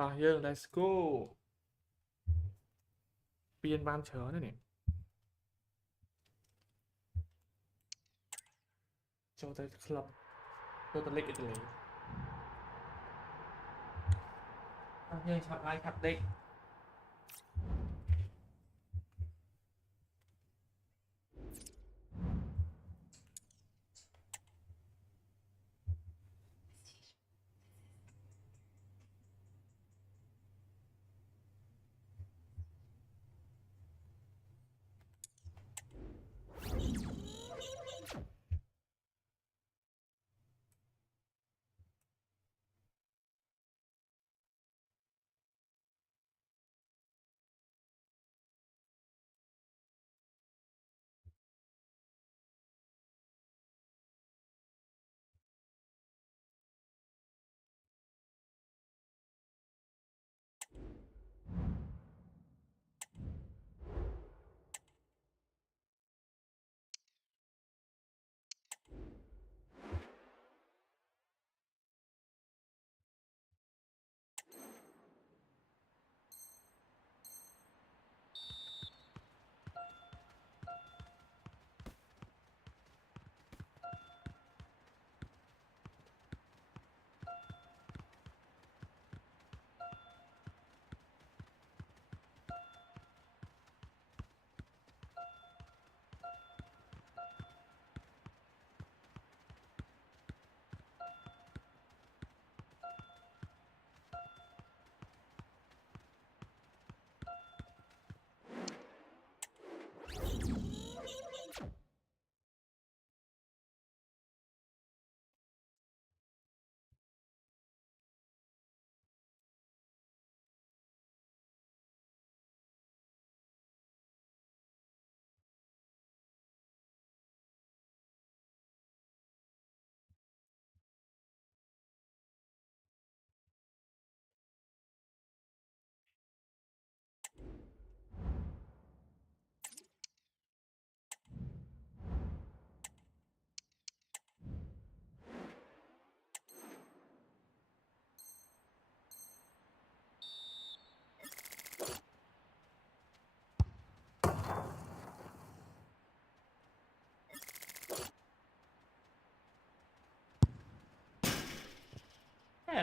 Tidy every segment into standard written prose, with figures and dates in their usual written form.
rồi dương let's go เปลี่ยนបានច្រើនណាស់នេះចូលទៅក្លឹបចូលទៅលេខអ៊ីតាលីយើងឆាប់ហើយខាត់ដេក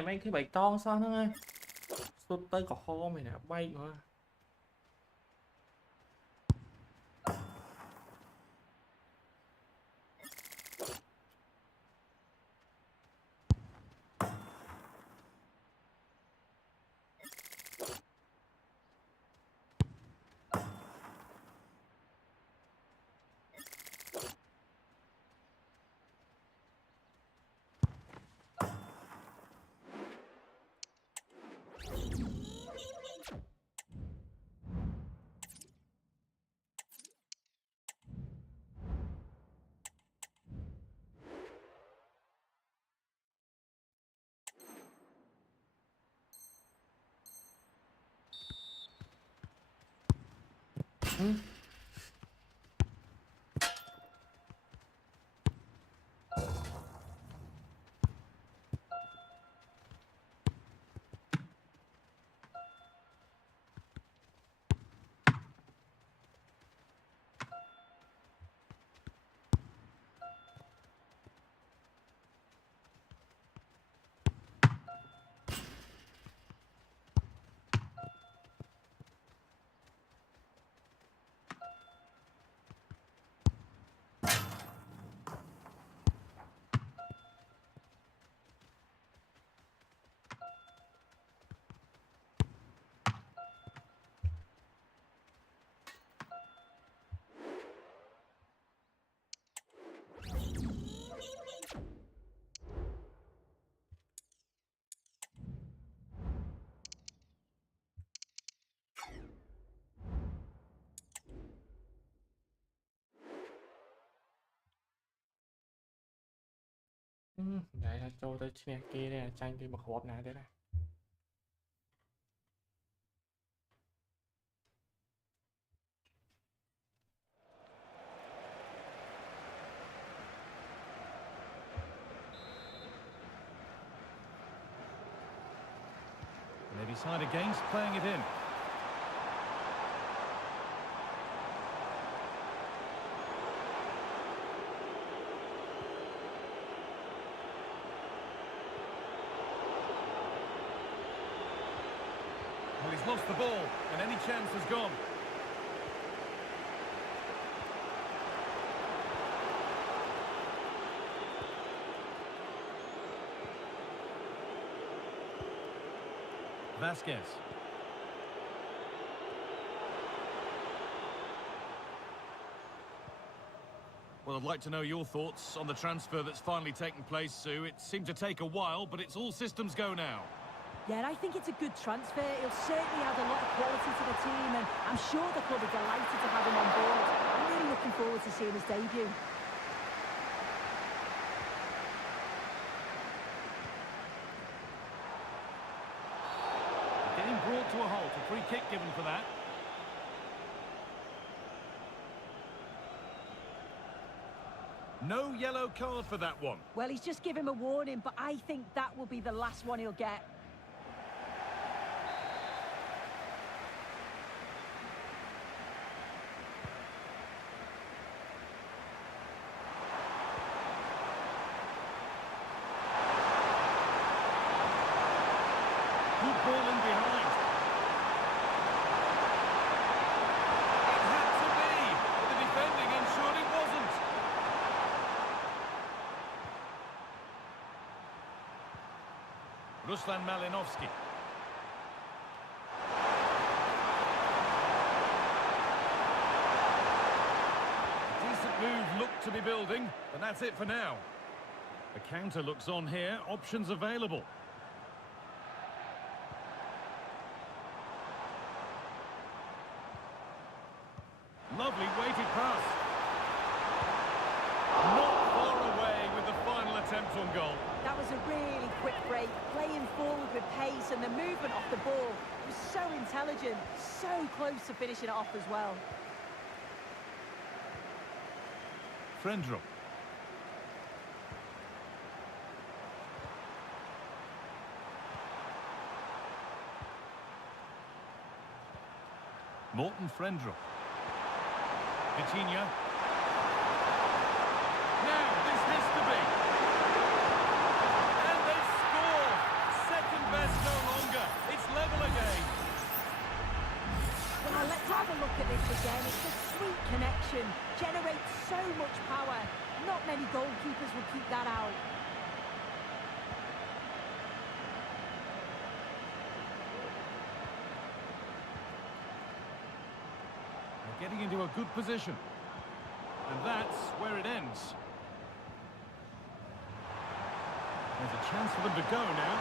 mấy cái bạch to sao nữa ơi sút tới có kho mày nè bay mà đấy là cho tới trên kia đây là tranh cái bậc hộp này thế này They decide against playing it in. Well, he's lost the ball, and any chance has gone. Vasquez. Well, I'd like to know your thoughts on the transfer that's finally taken place, Sue. It seemed to take a while, but it's all systems go now. Yeah, I think it's a good transfer. He'll certainly add a lot of quality to the team, and I'm sure the club are delighted to have him on board. I'm really looking forward to seeing his debut. Getting brought to a halt, a free kick given for that. No yellow card for that one. Well, he's just given him a warning, but I think that will be the last one he'll get. Good ball in behind. It had to be, but the defending ensured it wasn't. Ruslan Malinovsky. A decent move looked to be building, but that's it for now. The counter looks on here, options available. Lovely weighted pass. Not far away with the final attempt on goal. That was a really quick break, playing forward with pace, and the movement off the ball was so intelligent, so close to finishing it off as well. Frendrup. Morten Frendrup. Pichey. Now, this has to be. And they score. Second best no longer. It's level again. Well, let's have a look at this again. It's a sweet connection. Generates so much power. Not many goalkeepers will keep that out. Getting into a good position. And that's where it ends. There's a chance for them to go now.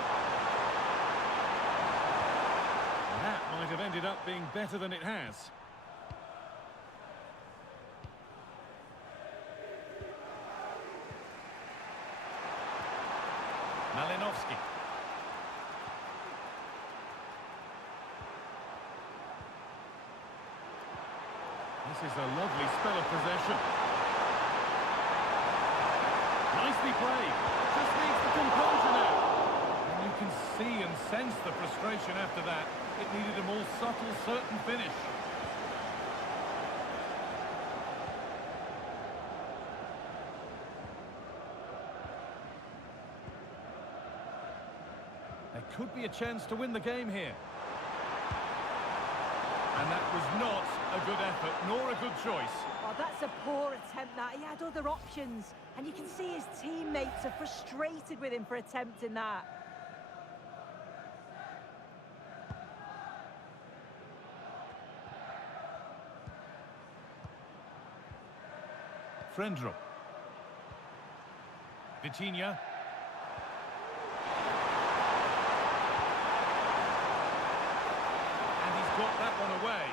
That might have ended up being better than it has. Malinovsky. This is a lovely spell of possession. Nicely played. Just needs the composure now. And you can see and sense the frustration after that. It needed a more subtle, certain finish. There could be a chance to win the game here. And that was not a good effort, nor a good choice. Oh, that's a poor attempt, that. He had other options. And you can see his teammates are frustrated with him for attempting that. Frendrup. Pichey. Got that one away.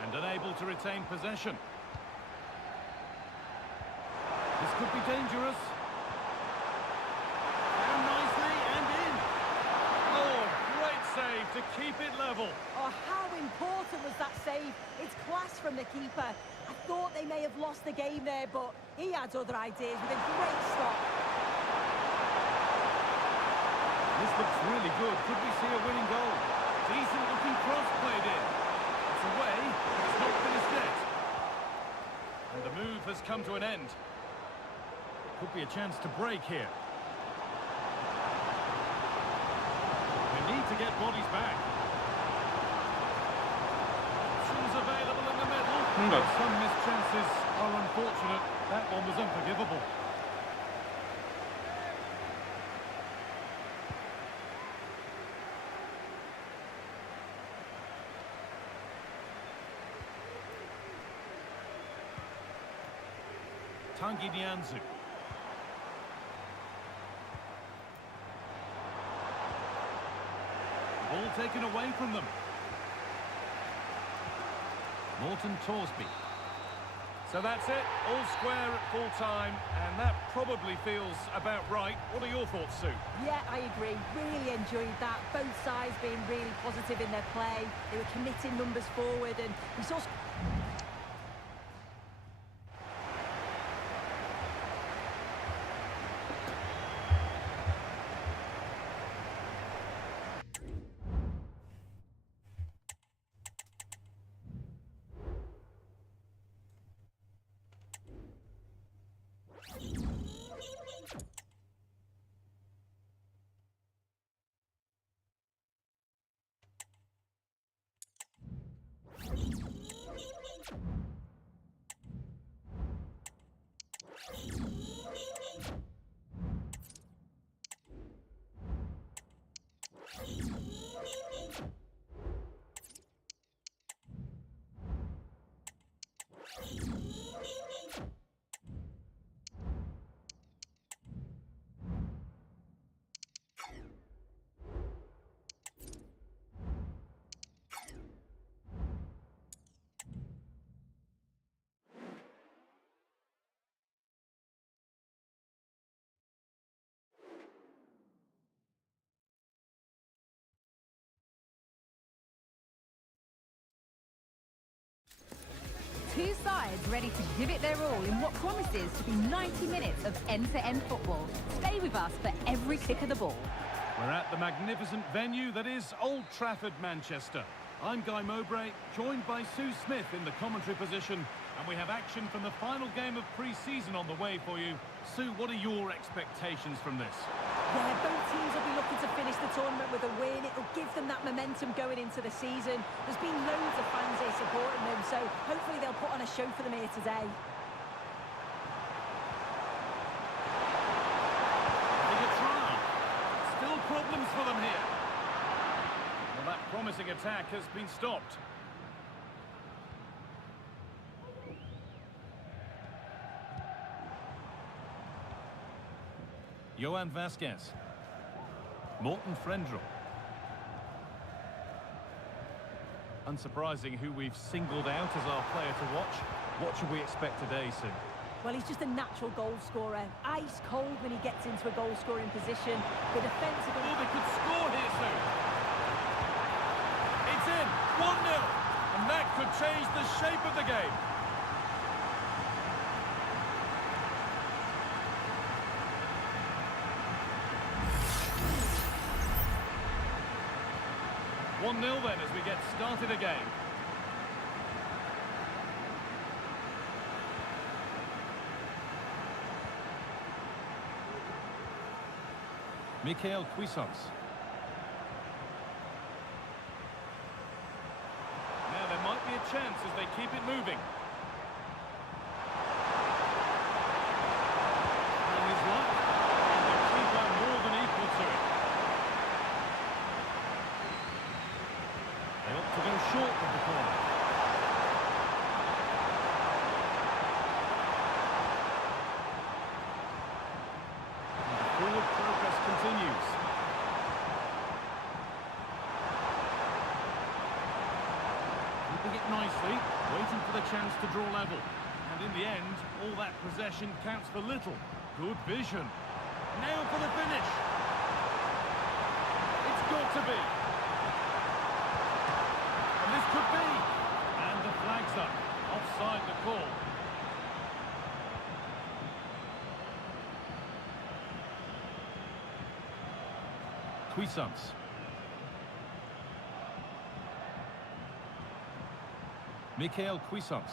And unable to retain possession. This could be dangerous. Down nicely and in. Oh, great save to keep it level. Oh, how important was that save? save. It's class from the keeper. I thought they may have lost the game there, but he had other ideas with a great stop. This looks really good. Could we see a winning goal? Decent looking cross played in. It's away, but it's not finished yet. And the move has come to an end. Could be a chance to break here. We need to get bodies back. Options available in the middle. But Some missed chances are unfortunate. That one was unforgivable. Tanguy Nianzou. Ball taken away from them. Morton Torsby. So that's it, all square at full time, and that probably feels about right. What are your thoughts, Sue? Yeah, I agree. Really enjoyed that. Both sides being really positive in their play. They were committing numbers forward, and we saw... Two sides ready to give it their all in what promises to be 90 minutes of end-to-end football. Stay with us for every kick of the ball. We're at the magnificent venue that is Old Trafford, Manchester. I'm Guy Mowbray, joined by Sue Smith in the commentary position, and we have action from the final game of pre-season on the way for you. Sue, what are your expectations from this? Yeah, both teams will be looking to finish the tournament with a win. It'll give them that momentum going into the season. There's been loads of fans here supporting them, so hopefully they'll put on a show for them here today. Having a try. Still problems for them here. Well, that promising attack has been stopped. Johan Vasquez. Morten Frendrup. Unsurprising who we've singled out as our player to watch. What should we expect today, Sue? Well, he's just a natural goal scorer. Ice cold when he gets into a goal-scoring position. The defensive... Oh, they could score here, Sue. It's in. 1-0. And that could change the shape of the game. One 0 then as we get started again. Michael Cuisance. Now there might be a chance as they keep it moving. And his luck, and the keeper more than equal to it. They opt to go short of the corner. And the forward progress continues. Keeping it nicely, waiting for the chance to draw level. And in the end, all that possession counts for little. Good vision. Now for the finish. It's got to be. This could be. And the Cuisance. Michael Cuisance.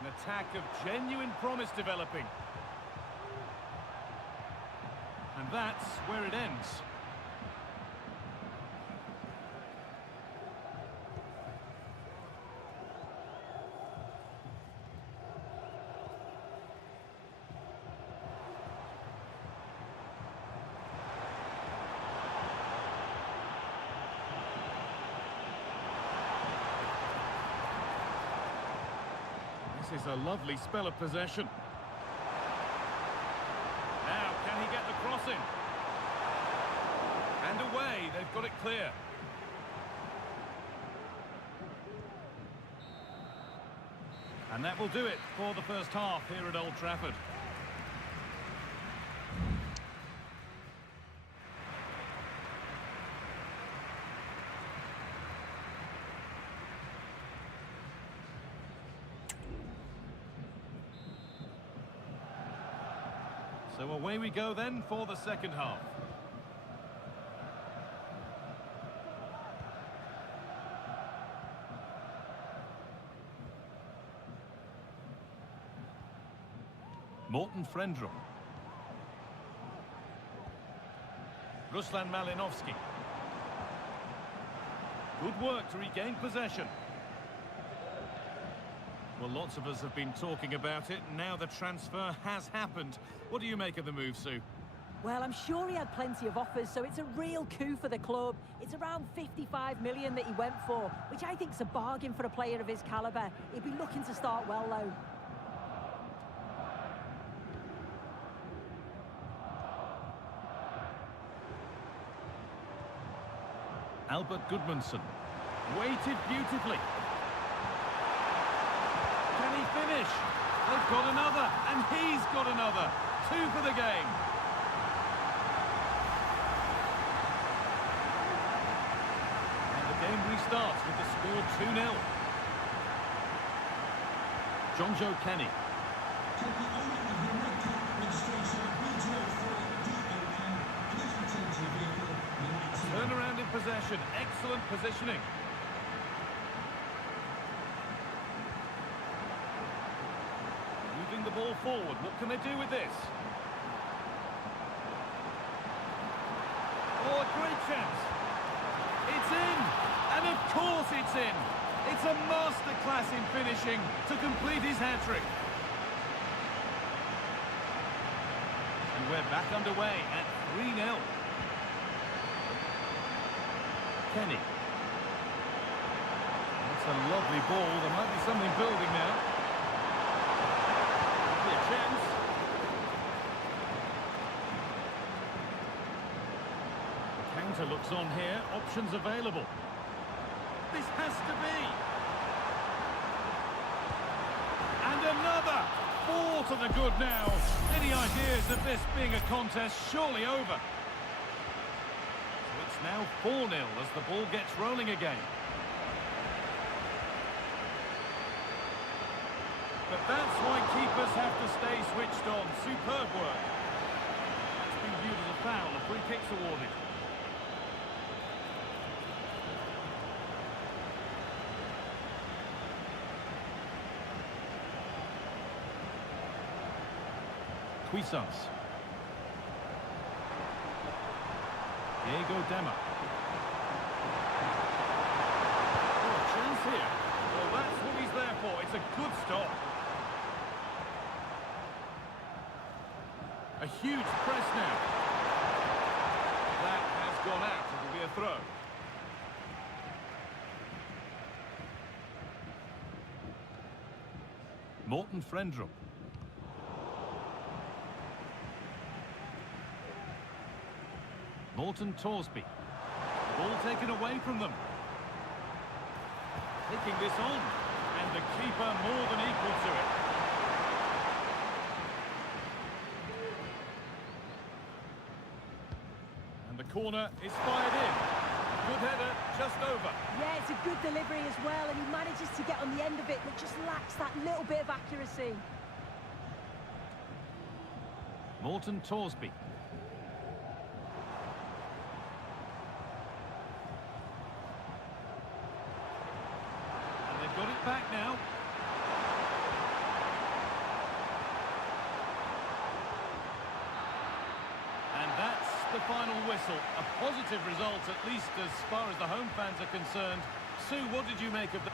An attack of genuine promise developing. And that's where it ends. This is a lovely spell of possession. Now, can he get the crossing? And away, they've got it clear. And that will do it for the first half here at Old Trafford. So away we go then for the second half. Morten Frendrup. Ruslan Malinovsky. Good work to regain possession. Well, lots of us have been talking about it. Now the transfer has happened. What do you make of the move, Sue? Well, I'm sure he had plenty of offers, so it's a real coup for the club. It's around 55 million that he went for, which I think is a bargain for a player of his calibre. He'd be looking to start well, though. Albert Gudmundsson. Weighted beautifully. Can he finish? They've got another, and he's got another. 2 for the game. And the game restarts with the score 2-0. Jonjo Kenny. Turnaround in possession. Excellent positioning. Moving the ball forward. What can they do with this? Oh, a great chance. It's in. And of course it's in. It's a masterclass in finishing to complete his hat-trick. And we're back underway at 3-0. Kenny. That's a lovely ball. There might be something building now. Be a chance. The counter looks on here. Options available. This has to be. And another. 4 to the good now. Any ideas of this being a contest surely over? Now 4-0 as the ball gets rolling again. But that's why keepers have to stay switched on. Superb work. That's been viewed as a foul. A free kick's awarded. Cuisance. Diego Dema. Oh, a chance here. Well, that's what he's there for. It's a good stop. A huge press now. That has gone out. It'll be a throw. Morten Frendrup. Morten Torsby. Ball taken away from them. Taking this on. And the keeper more than equal to it. And the corner is fired in. Good header, just over. Yeah, it's a good delivery as well, and he manages to get on the end of it, but just lacks that little bit of accuracy. Morton Torsby. And they've got it back now. And that's the final whistle. A positive result, at least as far as the home fans are concerned. Sue, what did you make of that?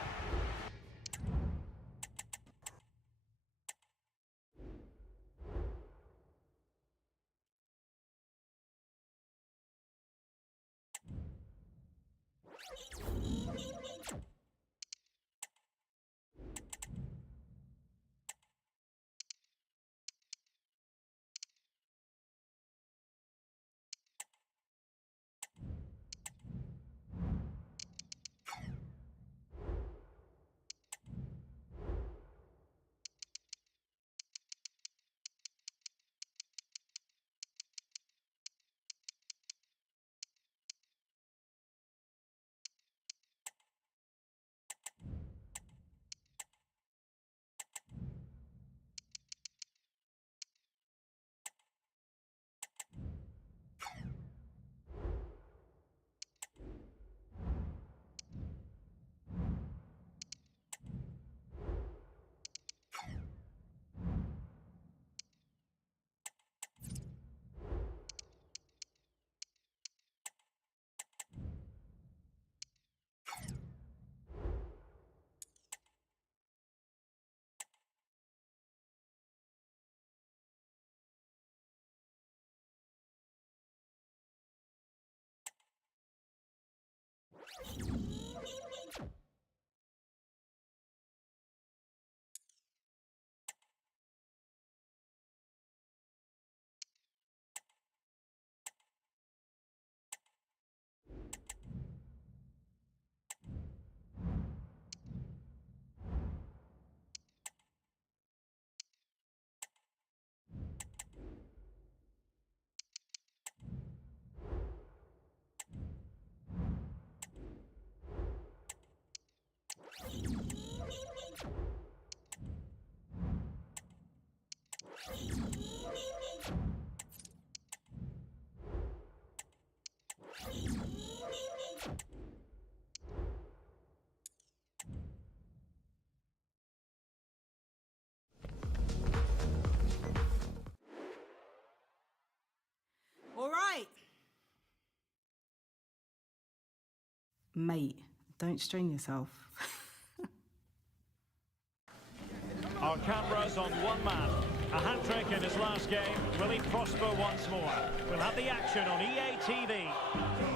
All right. Mate, don't strain yourself. Our cameras on one man. A hat-trick in his last game. Will he prosper once more? We'll have the action on EA TV.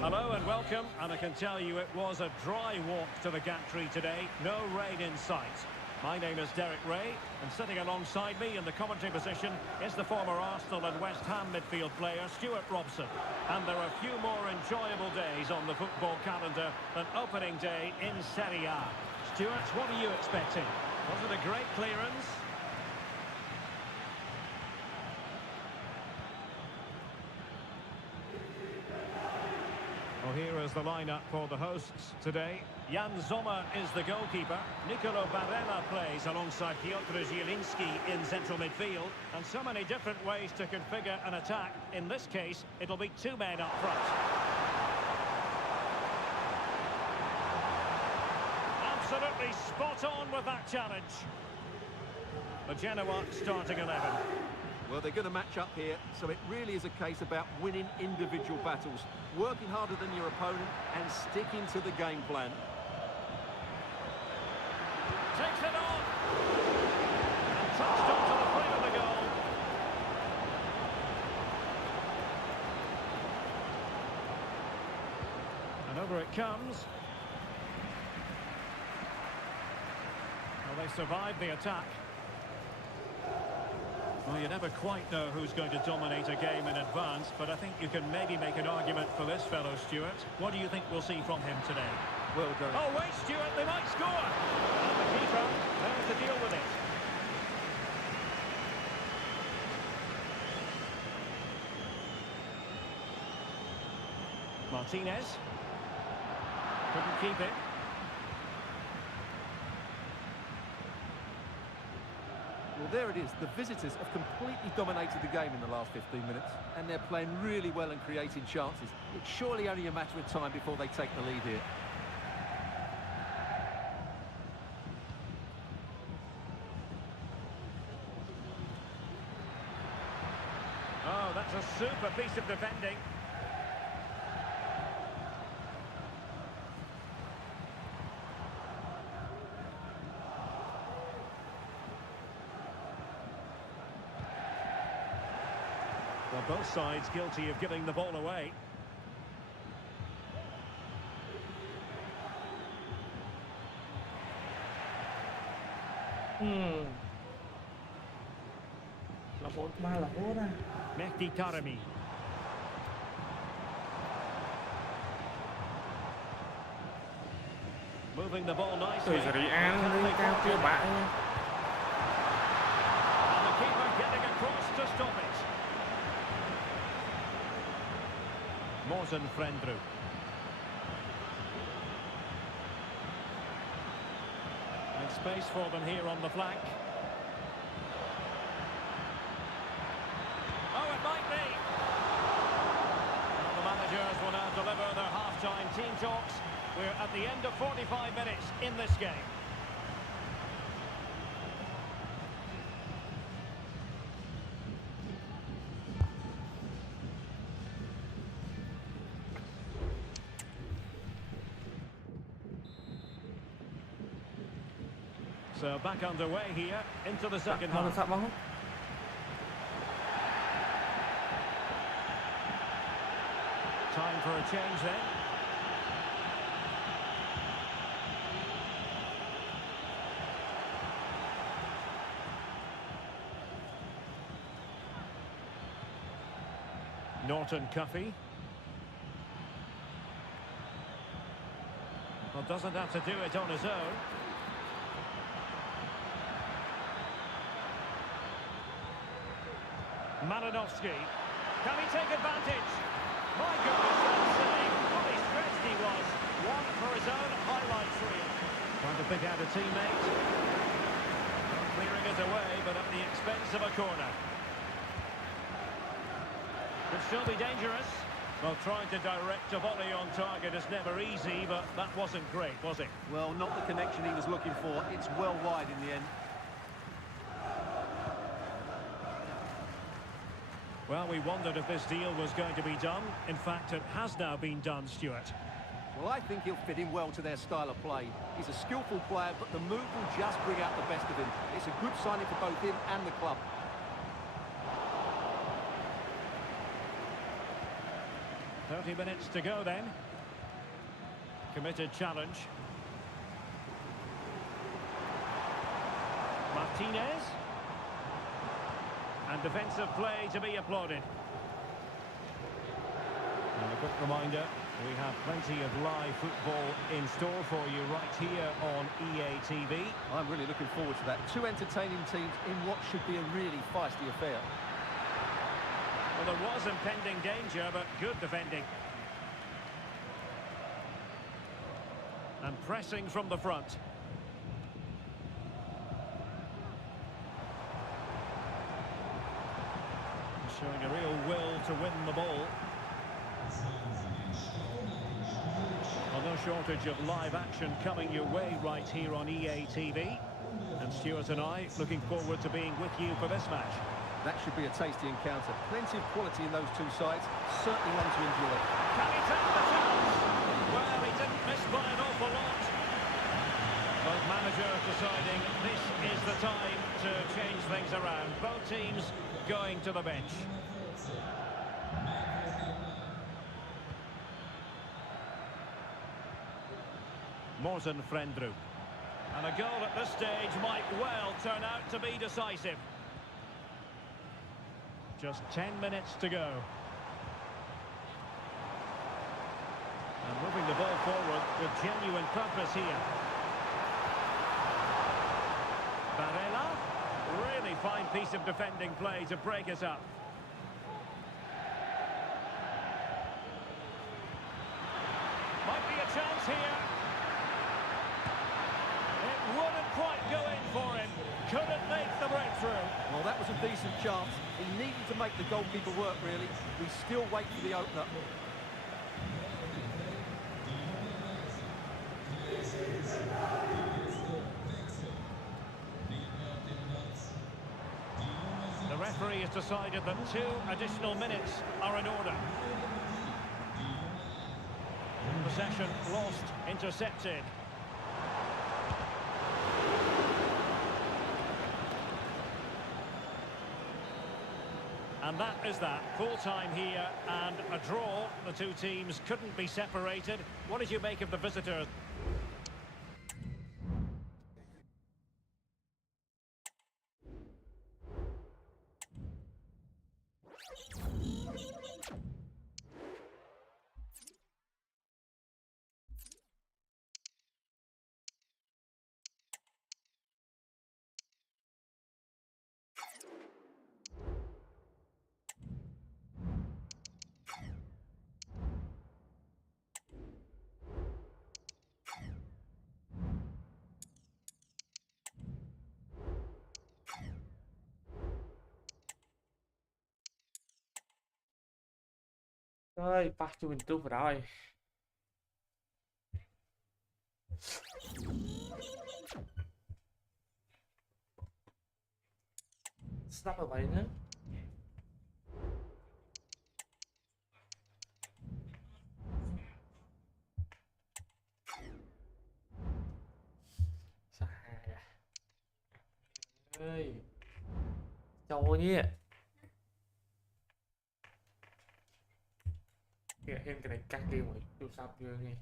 Hello and welcome. And I can tell you it was a dry walk to the gantry today. No rain in sight. My name is Derek Ray, and sitting alongside me in the commentary position is the former Arsenal and West Ham midfield player, Stuart Robson. And there are few more enjoyable days on the football calendar than opening day in Serie A. Stuart, what are you expecting? Was it a great clearance? Well, here is the lineup for the hosts today. Jan Sommer is the goalkeeper. Nicolo Barella plays alongside Piotr Zielinski in central midfield. And so many different ways to configure an attack. In this case, it'll be two men up front. Absolutely spot on with that challenge. The Genoa starting 11. Well, they're going to match up here, so it really is a case about winning individual battles, working harder than your opponent and sticking to the game plan. Takes it on! And touched onto the frame of the goal. And over it comes. Well, they survived the attack. Well, you never quite know who's going to dominate a game in advance, but I think you can maybe make an argument for this fellow, Stuart. What do you think we'll see from him today? Well done. Oh, wait, Stuart, they might score! And the keeper there to deal with it. Martinez. Couldn't keep it. Well, there it is. The visitors have completely dominated the game in the last 15 minutes, and they're playing really well and creating chances. It's surely only a matter of time before they take the lead here. Oh, that's a super piece of defending. Well, both sides guilty of giving the ball away. Lapor mah lapor ah. Mehdi Taremi. Moving the ball nicely. Từ Serie A lên cao chưa bại nha. And the keeper getting across to stop it. Morten Frendru. And space for them here on the flank. Oh, it might be. Well, the managers will now deliver their half-time team talks. We're at the end of 45 minutes in this game. So back underway here into the second Không được half. sắp bóng. Time for a change then. Norton Cuffy. Well, doesn't have to do it on his own. Malinovsky. Can he take advantage? My goodness, that save. What a stretched he was. One for his own highlights reel. Trying to pick out a teammate. Clearing it away, but at the expense of a corner. Could still be dangerous. Well, trying to direct a volley on target is never easy, but that wasn't great, was it? Well, not the connection he was looking for. It's well wide in the end. Well, we wondered if this deal was going to be done. In fact, it has now been done, Stuart. Well, I think he'll fit in well to their style of play. He's a skillful player, but the move will just bring out the best of him. It's a good signing for both him and the club. "30 minutes to go then. Committed challenge. Martinez. And defensive play to be applauded. And a quick reminder, we have plenty of live football in store for you right here on EA TV. I'm really looking forward to that. Two entertaining teams in what should be a really feisty affair. Well, there was impending danger, but good defending. And pressing from the front. Showing a real will to win the ball. Well, no shortage of live action coming your way right here on EA TV. And Stuart and I looking forward to being with you for this match. That should be a tasty encounter. Plenty of quality in those two sides. Certainly one to enjoy. Can he take the chance? Well, he didn't miss by an awful lot. Both managers deciding this is the time to change things around. Both teams going to the bench. Morten Frendru. And a goal at this stage might well turn out to be decisive. Just 10 minutes to go. And moving the ball forward with genuine purpose here. Barella. Really fine piece of defending play to break us up. Might be a chance here. It wouldn't quite go in for him. Couldn't make the breakthrough. Well, that was a decent chance. He needed to make the goalkeeper work, really. We still wait for the opener. The referee has decided that 2 additional minutes are in order. Possession lost, intercepted. And that is that. Full time here and a draw. The two teams couldn't be separated. What did you make of the visitors? Rồi, bắt Juventus vào rồi. Snap ở vậy nữa. Sao hài à? Ơi. Châu nhé. Em cái này cắt đi rồi, tôi sắp vô nghe.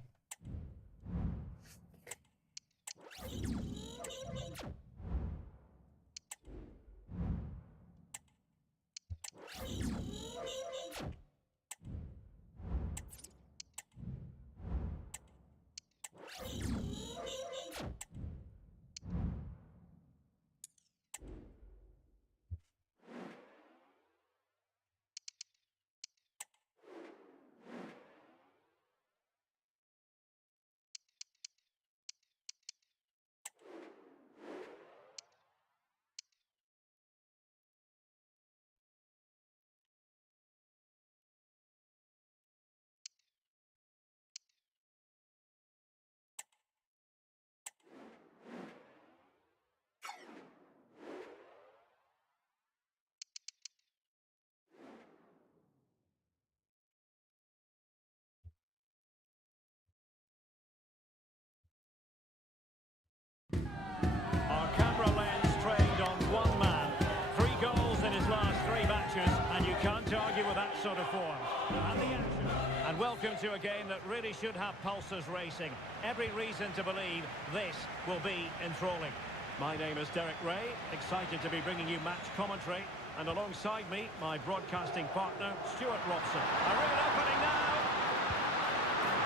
Our camera lens trained on one man. 3 goals in his last 3 matches, and you can't argue with that sort of form. And the action. And welcome to a game that really should have pulses racing. Every reason to believe this will be enthralling. My name is Derek Ray, excited to be bringing you match commentary. And alongside me, my broadcasting partner, Stuart Robson. A real opening now.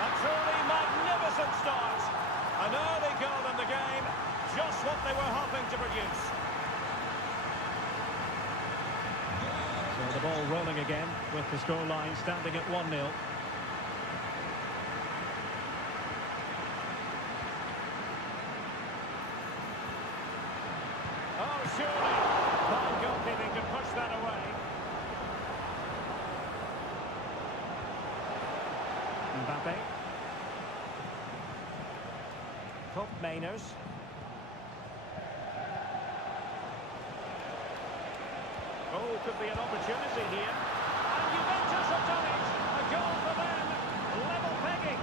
A truly magnificent start. An early goal in the game. Just what they were hoping to produce. So the ball rolling again with the scoreline standing at 1-0. Oh, surely. Fine goalkeeping can push that away. Mbappe. Top Mainers. Oh, could be an opportunity here. And Juventus have done it. A goal for them. Level pegging.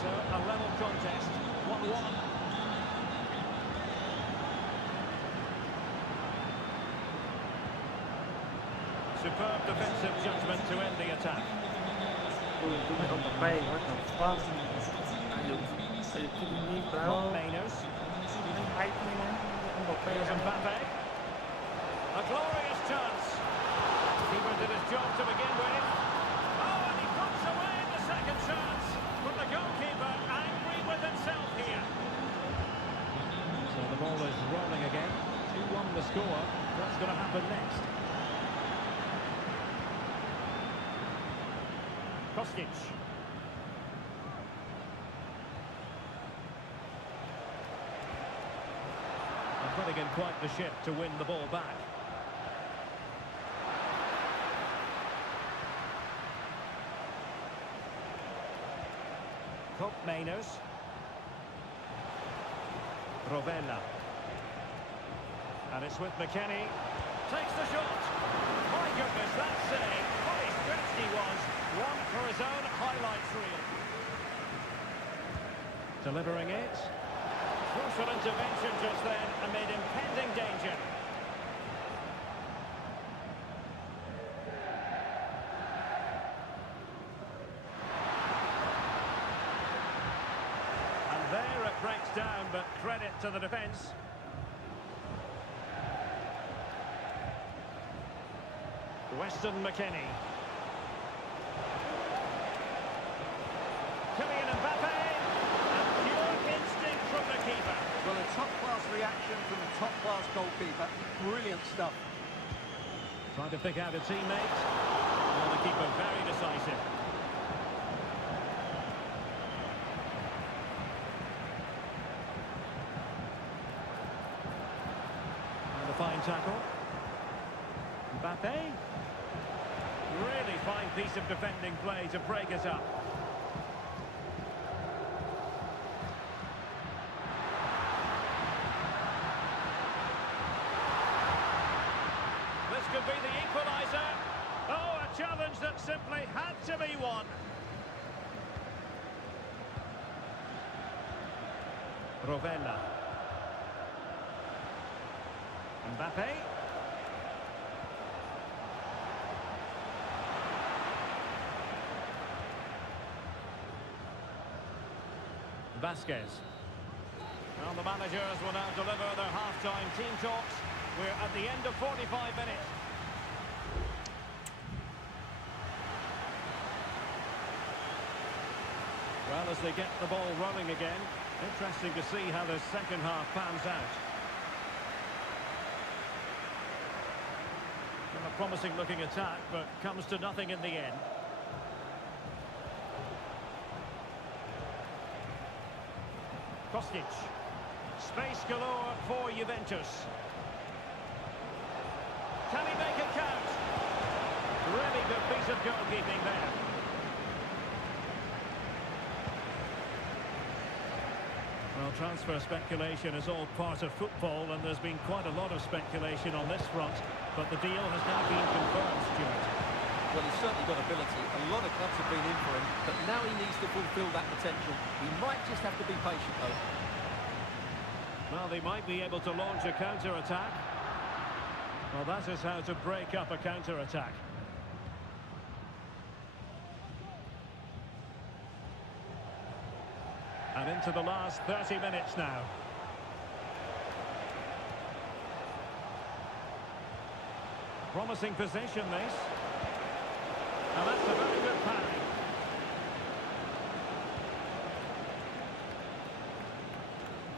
So, a level contest. 1-1. Superb defensive judgment to end the attack. Tôi phải không bật bay, what the fuck? Are you kidding me, bro? Top Mainers. Hay thế không bật bay. Here's Mbappe. A glorious chance. Keeper did his job to begin with. Oh, and he puts away the second chance. But the goalkeeper angry with himself here. So the ball is rolling again. 2-1 the score. What's going to happen next? Kostic. And putting in quite the shift to win the ball back. Mainers. Rovella. And it's with McKennie. Takes the shot. My goodness, that save. What a stretched he was. One for his own highlights reel. Delivering it. Crucial intervention just then amid impending danger. There it breaks down, but credit to the defence. Weston McKennie. Kylian Mbappe. And pure instinct from the keeper. Well, a top-class reaction from a top-class goalkeeper. Brilliant stuff. Trying to pick out a teammate. Well, the keeper very decisive. Fine tackle. Mbappe. Really fine piece of defending play to break it up. This could be the equaliser. Oh, a challenge that simply had to be won. Rovella. Mbappe. Vasquez. Well, the managers will now deliver their half-time team talks. We're at the end of 45 minutes. Well, as they get the ball rolling again, interesting to see how the second half pans out. A promising looking attack, but comes to nothing in the end. Kostic. Space galore for Juventus. Can he make it count? Really good piece of goalkeeping there. Well, transfer speculation is all part of football, and there's been quite a lot of speculation on this front. But the deal has now been confirmed, Stuart. Well, he's certainly got ability. A lot of clubs have been in for him, but now he needs to fulfil that potential. He might just have to be patient, though. Well, they might be able to launch a counter-attack. Well, that is how to break up a counter-attack. And into the last 30 minutes now. Promising position, this. And that's a very good parry.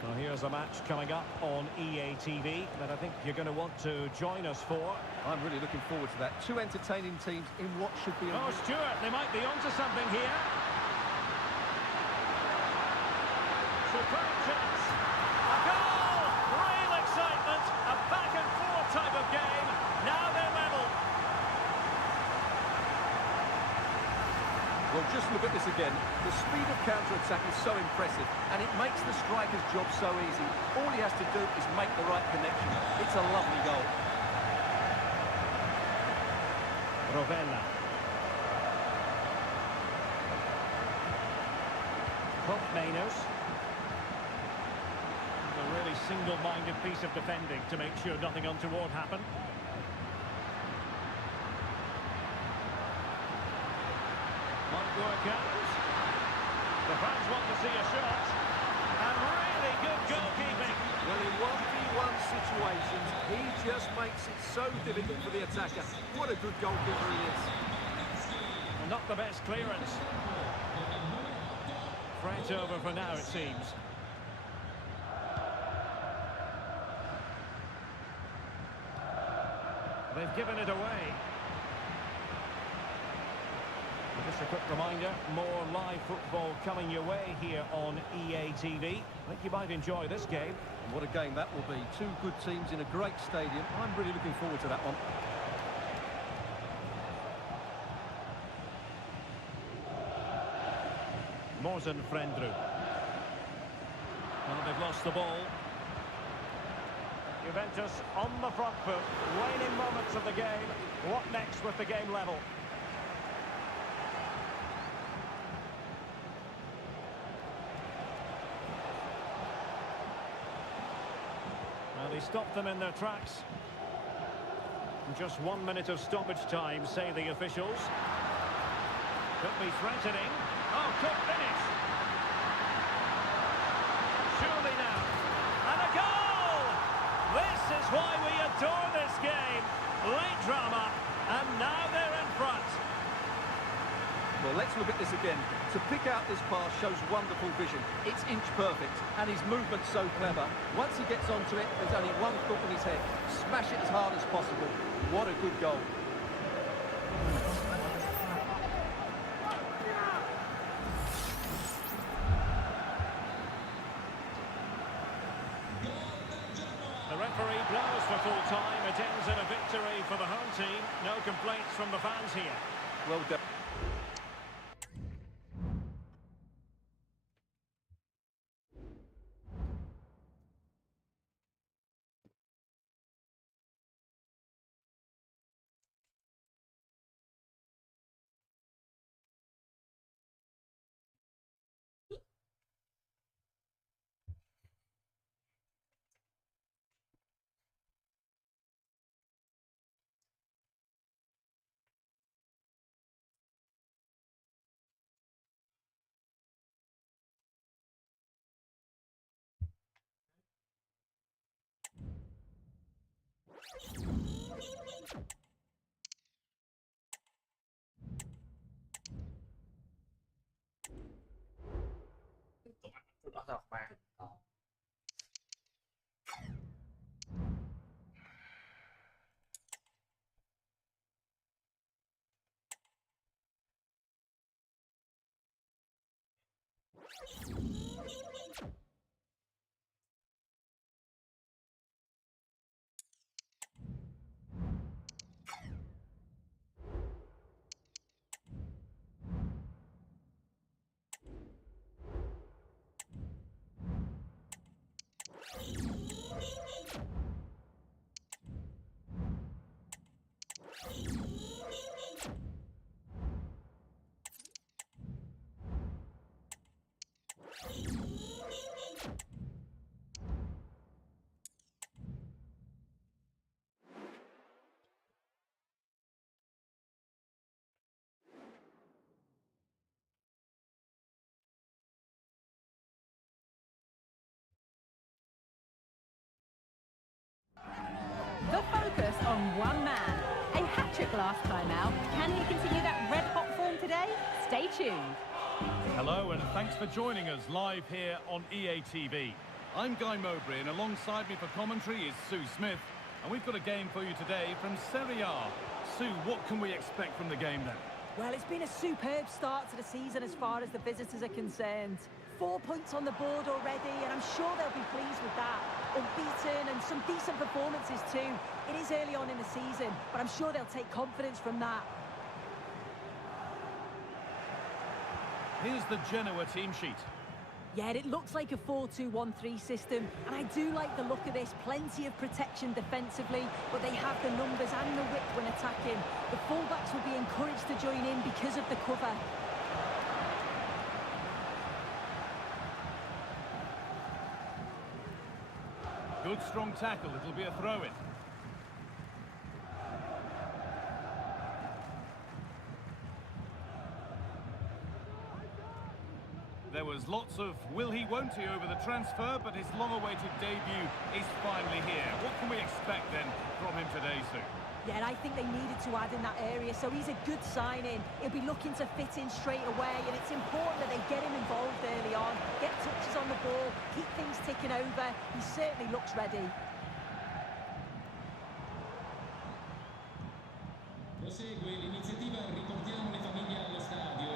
Well, here's a match coming up on EA TV that I think you're going to want to join us for. I'm really looking forward to that. Two entertaining teams in what should be a... Oh, Stuart, they might be onto something here. Superb chance. A goal! Real excitement. A back-and-forth type of game. Now they're level. Well, just look at this again. The speed of counter-attack is so impressive, and it makes the striker's job so easy. All he has to do is make the right connection. It's a lovely goal. Rovella. Mainers. A really single-minded piece of defending to make sure nothing untoward happened. Might work out. The fans want to see a shot. And really good goalkeeping. Well, in 1v1 situations, he just makes it so difficult for the attacker. What a good goalkeeper he is. Well, not the best clearance. Threat over for now, it seems. They've given it away. Just a quick reminder, more live football coming your way here on EA TV. I think you might enjoy this game. And what a game that will be. Two good teams in a great stadium. I'm really looking forward to that one. Morzen Frendru. Well, they've lost the ball. Juventus on the front foot. Waning moments of the game. What next with the game level? Well, he stopped them in their tracks. Just 1 minute of stoppage time, say the officials. Could be threatening. Oh, could finish. Surely now. And a goal! This is why we adore this game. Late drama, and now they're in front. Well, let's look at this again. To pick out this pass shows wonderful vision. It's inch perfect, and his movement's so clever. Once he gets onto it, there's only one thought in his head. Smash it as hard as possible. What a good goal. The referee blows for full time. It ends in a victory for the home team. No complaints from the fans here. Well done. The focus on one man. A hat-trick last time out. Can he continue that red-hot form today? Stay tuned. Hello and thanks for joining us live here on EA TV. I'm Guy Mowbray and alongside me for commentary is Sue Smith. And we've got a game for you today from Serie A. Sue, what can we expect from the game then? Well, it's been a superb start to the season as far as the visitors are concerned. 4 points on the board already, and I'm sure they'll be pleased with that. Unbeaten and some decent performances too. It is early on in the season, but I'm sure they'll take confidence from that. Here's the Genoa team sheet. Yeah, it looks like a 4-2-1-3 system, and I do like the look of this. Plenty of protection defensively, but they have the numbers and the width when attacking. The fullbacks will be encouraged to join in because of the cover. Good strong tackle, it'll be a throw-in. There was lots of will he, won't he over the transfer, but his long-awaited debut is finally here. What can we expect then from him today, Sue? Yeah, and I think they needed to add in that area, so he's a good signing. He'll be looking to fit in straight away, and it's important that they get him involved early on, get touches on the ball, keep things ticking over. He certainly looks ready. Prosegue l'iniziativa Riportiamo le famiglie allo stadio.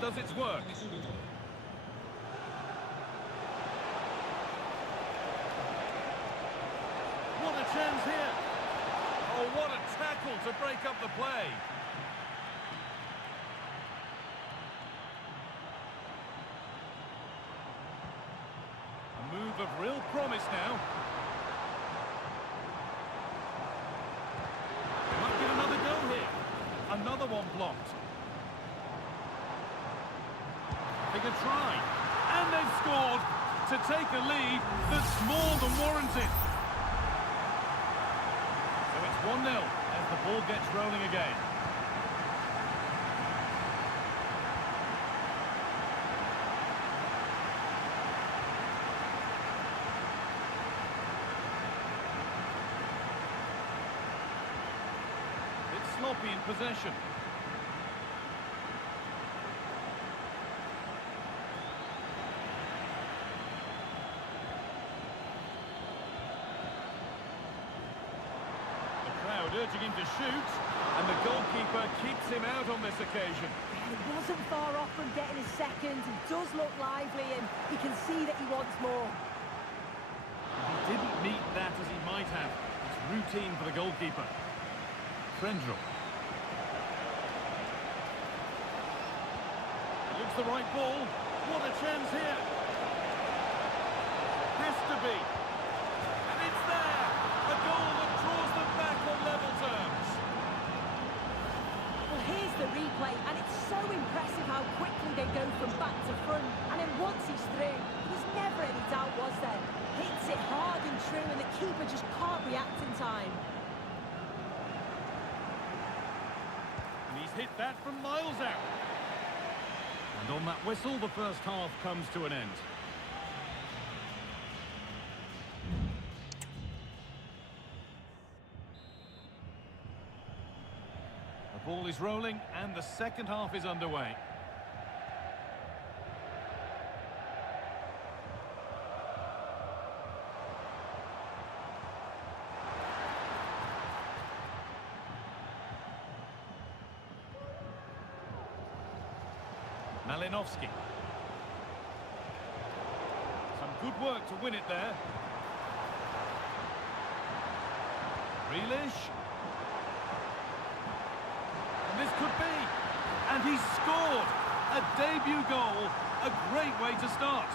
does its work. What a chance here. Oh, what a tackle to break up the play. A move of real promise now. They might get another go here. Another one blocked. They can try. And they've scored to take a lead that's more than warranted. So it's 1-0 as the ball gets rolling again. It's sloppy in possession. Urging him to shoot, and the goalkeeper keeps him out on this occasion. He wasn't far off from getting his second. He does look lively, and you can see that he wants more. He didn't meet that as he might have. It's routine for the goalkeeper. Frendrell. Looks the right ball. What a chance here. Has to be. And it's there. A goal that draws them back on level terms. Well, here's the replay, and it's so impressive how quickly they go from back to front. And then once he's through, there was never any doubt, was there? Hits it hard and true, and the keeper just can't react in time. And he's hit that from miles out. And on that whistle, the first half comes to an end. The ball is rolling, and the second half is underway. Malinovsky. Some good work to win it there. Grealish. And this could be. And he's scored. A debut goal. A great way to start.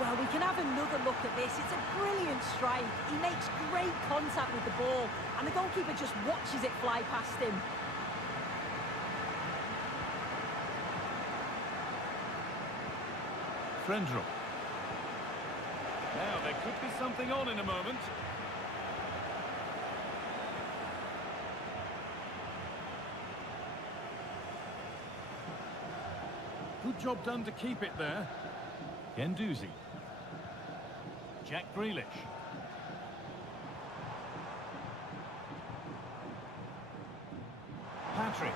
Well, we can have another look at this. It's a brilliant strike. He makes great contact with the ball, and the goalkeeper just watches it fly past him. Frendrell. Now, there could be something on in a moment. Good job done to keep it there. Guendouzi. Jack Grealish. Patrick.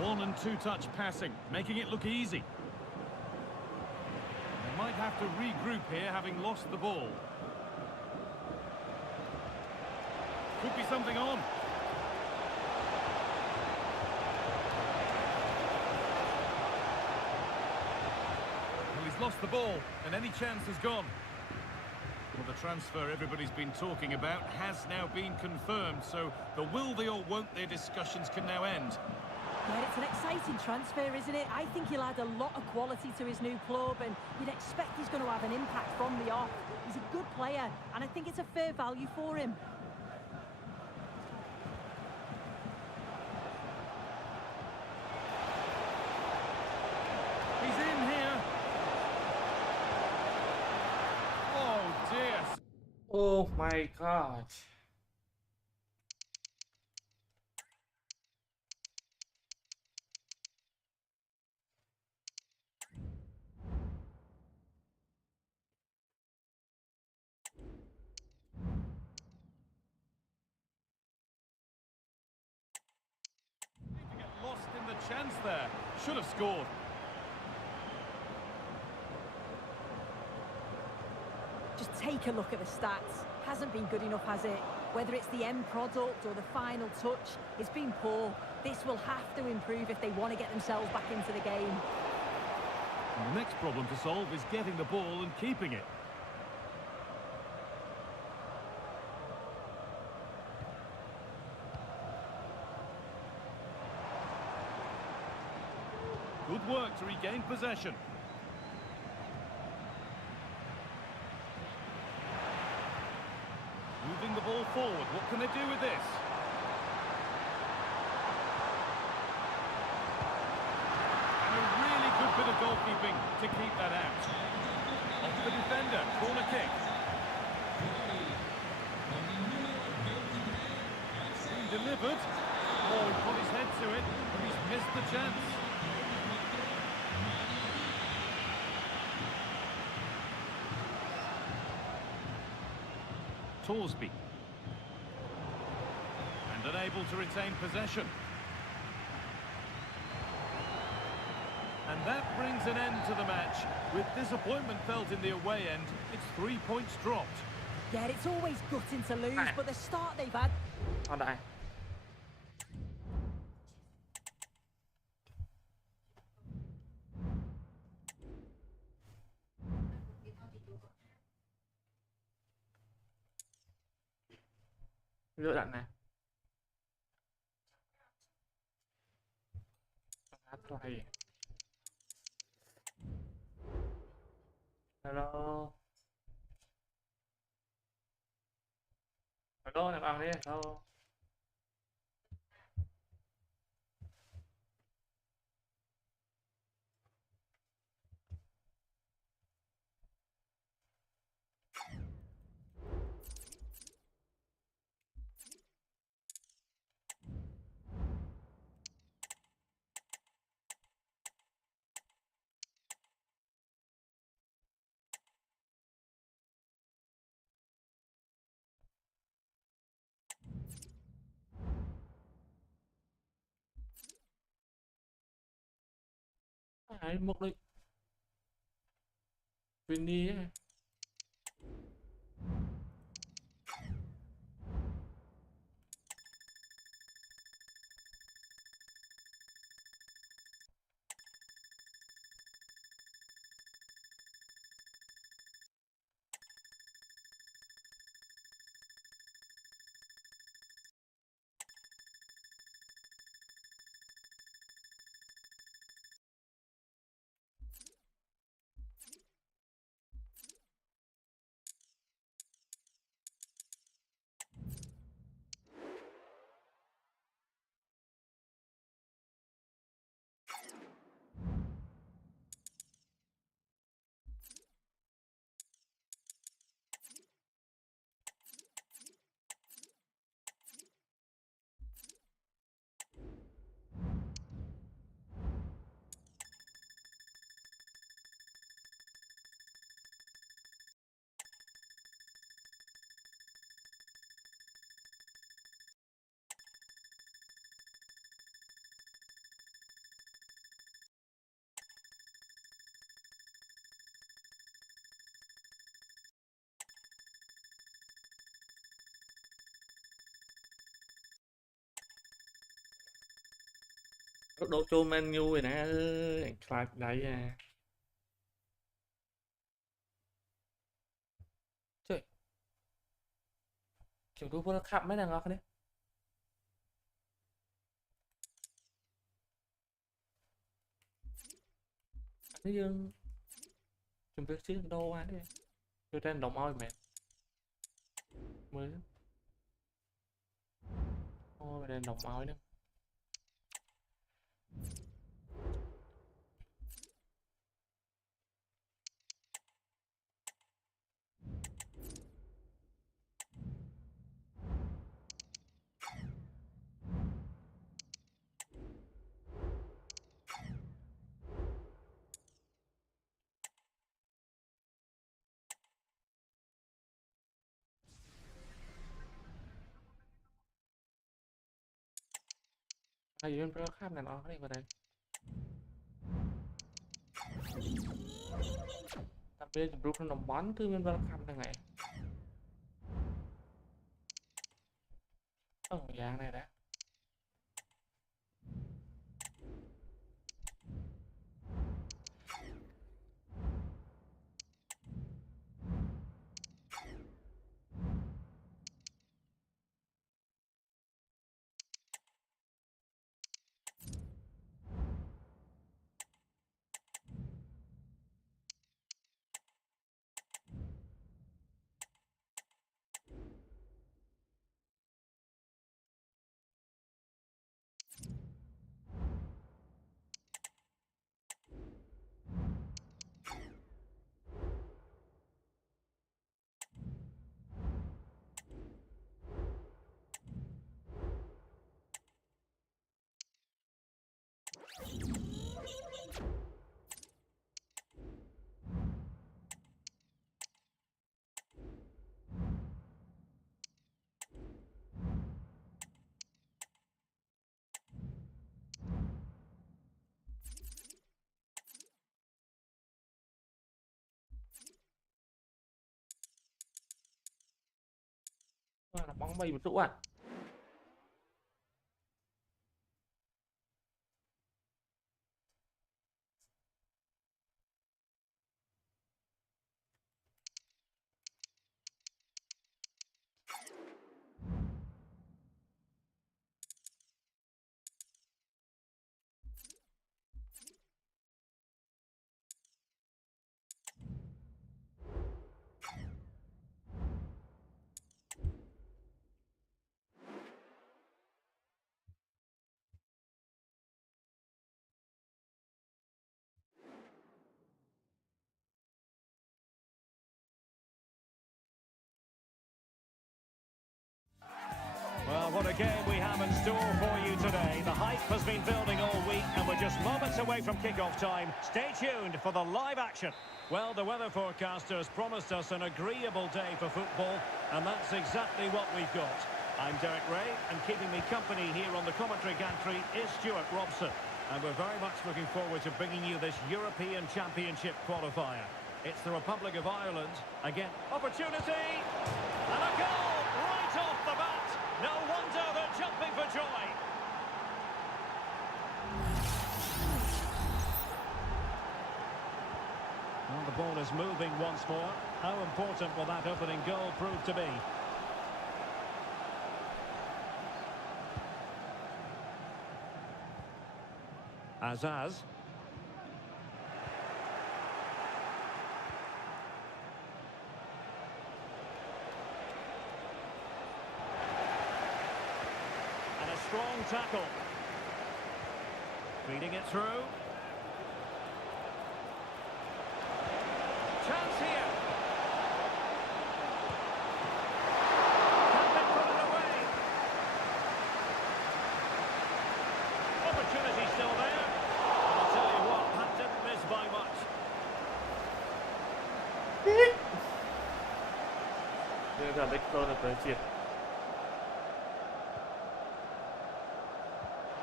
One and two touch passing, making it look easy. They might have to regroup here, having lost the ball. Could be something on. Lost the ball, and any chance has gone. Well, the transfer everybody's been talking about has now been confirmed, so the will they or won't they discussions can now end. Yeah, it's an exciting transfer, isn't it? I think he'll add a lot of quality to his new club, and you'd expect he's going to have an impact from the off. He's a good player, and I think it's a fair value for him. He's in here. Oh my god. To get lost in the chance there. Should have scored. Just take a look at the stats. Hasn't been good enough, has it? Whether it's the end product or the final touch, it's been poor. This will have to improve if they want to get themselves back into the game. And the next problem to solve is getting the ball and keeping it. Good work to regain possession. Moving the ball forward. What can they do with this? And a really good bit of goalkeeping to keep that out. Off the defender. Corner kick. Being delivered. Oh, he put his head to it, but he's missed the chance. Torsby. And unable to retain possession. And that brings an end to the match. With disappointment felt in the away end, it's 3 points dropped. Yeah, it's always gutting to lose, but the start they've had... Không đại. Lựa đoạn này. Hát rồi. Hello. Hello, em ăn đi. Hello. Ai một đi. Vinny ấy. Đổ chô Man U rồi nè, Clive đấy à. Trời. Chúng tôi vừa khắp mấy thằng ngọc đấy. Thế nhưng chúng tôi xíu đâu á đấy. Tôi trên đồng oi mẹ. Mới. Ôi trên đồng oi nữa. Hay dân pro khám này nó đây vào đây. Tập ពេលជម្រុះក្នុងតំបន់គឺមាន welcome ហ្នឹងហើយអូយ៉ាងនេះដែរ là bóng bay một trụ à. Well, what a game we have in store for you today. The hype has been building all week and we're just moments away from kick-off time. Stay tuned for the live action. Well, the weather forecasters promised us an agreeable day for football, and that's exactly what we've got. I'm Derek Ray, and keeping me company here on the commentary gantry is Stuart Robson. And we're very much looking forward to bringing you this European Championship qualifier. It's the Republic of Ireland. Again, opportunity! And a goal right off the bat! No wonder they're jumping for joy! Well, the ball is moving once more. How important will that opening goal prove to be? Azaz. And a strong tackle. Feeding it through. Chance here. Can they put it away? Opportunity still there. I'll tell you what, that didn't miss by much. Đây là Victor tới triệt.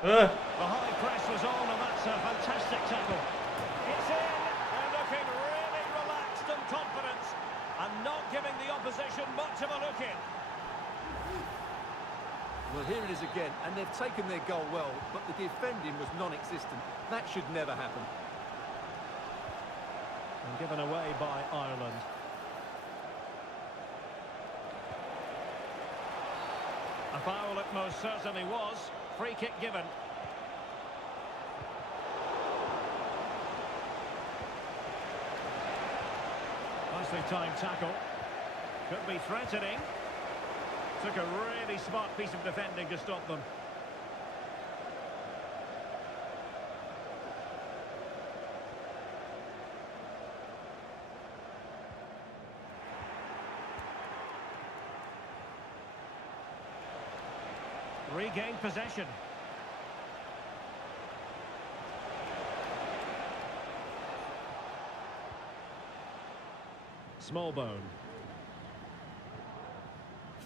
The high press was on, and that's a fantastic tackle. It's in. They're looking really relaxed and confident, and not giving the opposition much of a look in. Well, here it is again, and they've taken their goal well, but the defending was non-existent. That should never happen. And given away by Ireland. A foul it most certainly was. Free kick given. Nicely timed tackle. Could be threatening. Took a really smart piece of defending to stop them. Regained possession. Smallbone.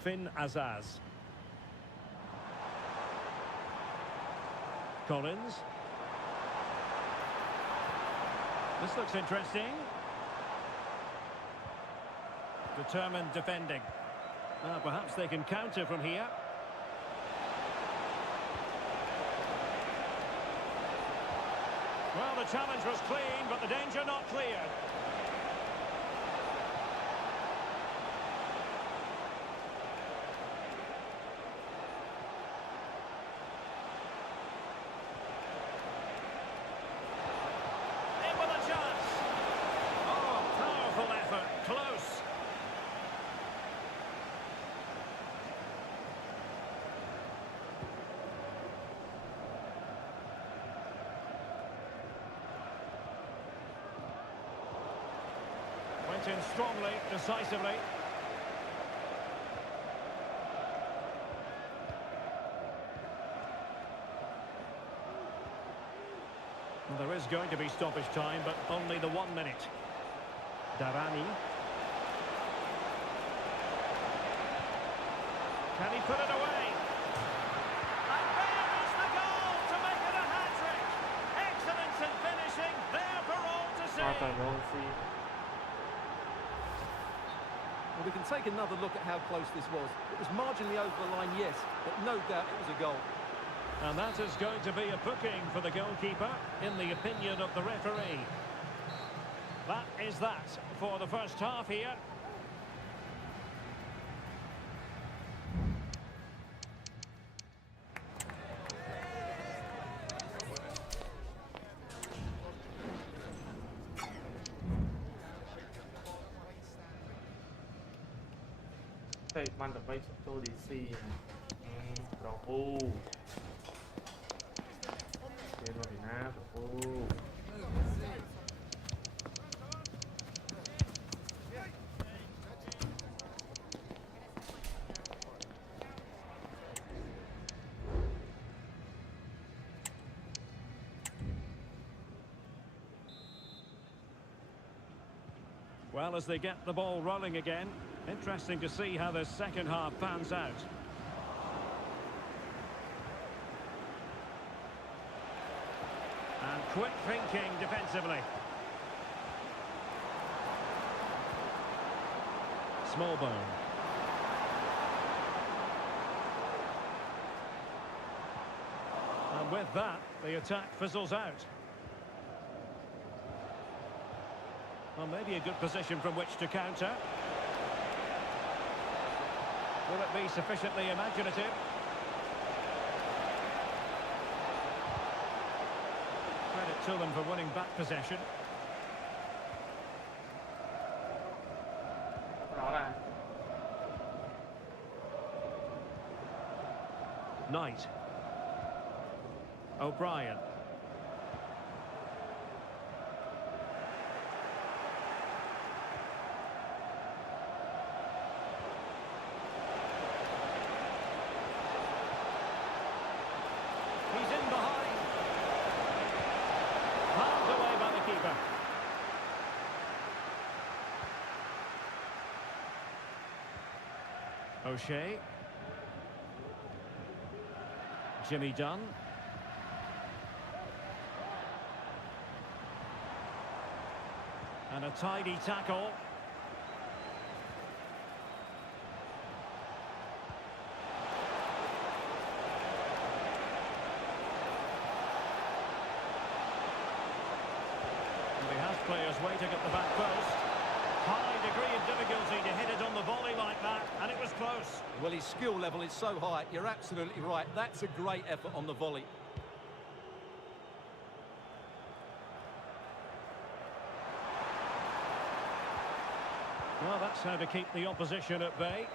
Finn Azaz. Collins. This looks interesting. Determined defending. Perhaps they can counter from here. Well, the challenge was clean, but the danger not cleared. In with a chance. Oh, powerful effort. Close. Went in strongly, decisively. Well, there is going to be stoppage time, but only the 1 minute. Darani. Can he put it away? And there is the goal to make it a hat-trick. Excellence in finishing, there for all to see. Well, we can take another look at how close this was. It was marginally over the line, yes, but no doubt it was a goal. And that is going to be a booking for the goalkeeper, in the opinion of the referee. That is that for the first half here. Đây, ban tập bay cho DC này. Rồi, Trên rồi na, Well, as they get the ball rolling again, interesting to see how the second half pans out. And quick thinking defensively. Smallbone. And with that, the attack fizzles out. Well, maybe a good position from which to counter. Will it be sufficiently imaginative? Credit to them for winning back possession. rõ ràng. Knight. O'Brien. He's in behind. Palmed away by the keeper. O'Shea. Jimmy Dunn. And a tidy tackle. And he has players waiting at the back post. High degree of difficulty to hit it on the volley like that, and it was close. Well, his skill level is so high, you're absolutely right. That's a great effort on the volley. Well, that's how to keep the opposition at bay.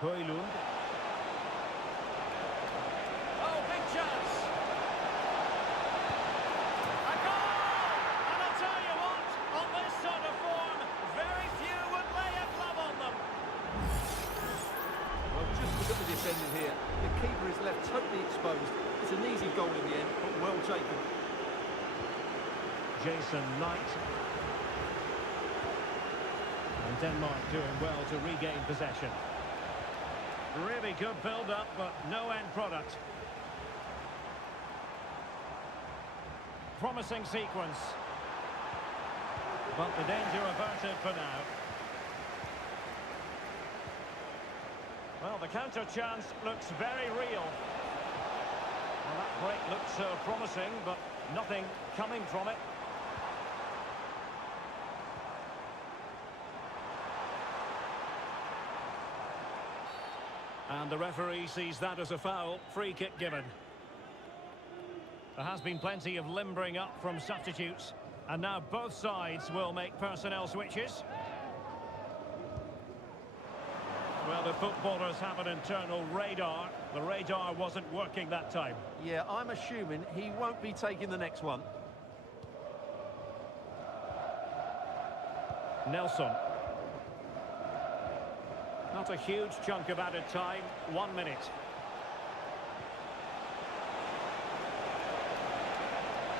Højlund. Oh, big chance! A goal! And I'll tell you what, on this sort of form, very few would lay a glove on them. Well, just look at the defending here. The keeper is left totally exposed. It's an easy goal in the end, but well taken. Jason Knight. And Denmark doing well to regain possession. Really good build-up, but no end product. Promising sequence. But the danger averted for now. Well, the counter chance looks very real. Well, that break looks promising, but nothing coming from it. And the referee sees that as a foul. Free kick given. There has been plenty of limbering up from substitutes. And now both sides will make personnel switches. Well, the footballers have an internal radar. The radar wasn't working that time. Yeah, I'm assuming he won't be taking the next one. Nelson. Not a huge chunk of added time. 1 minute.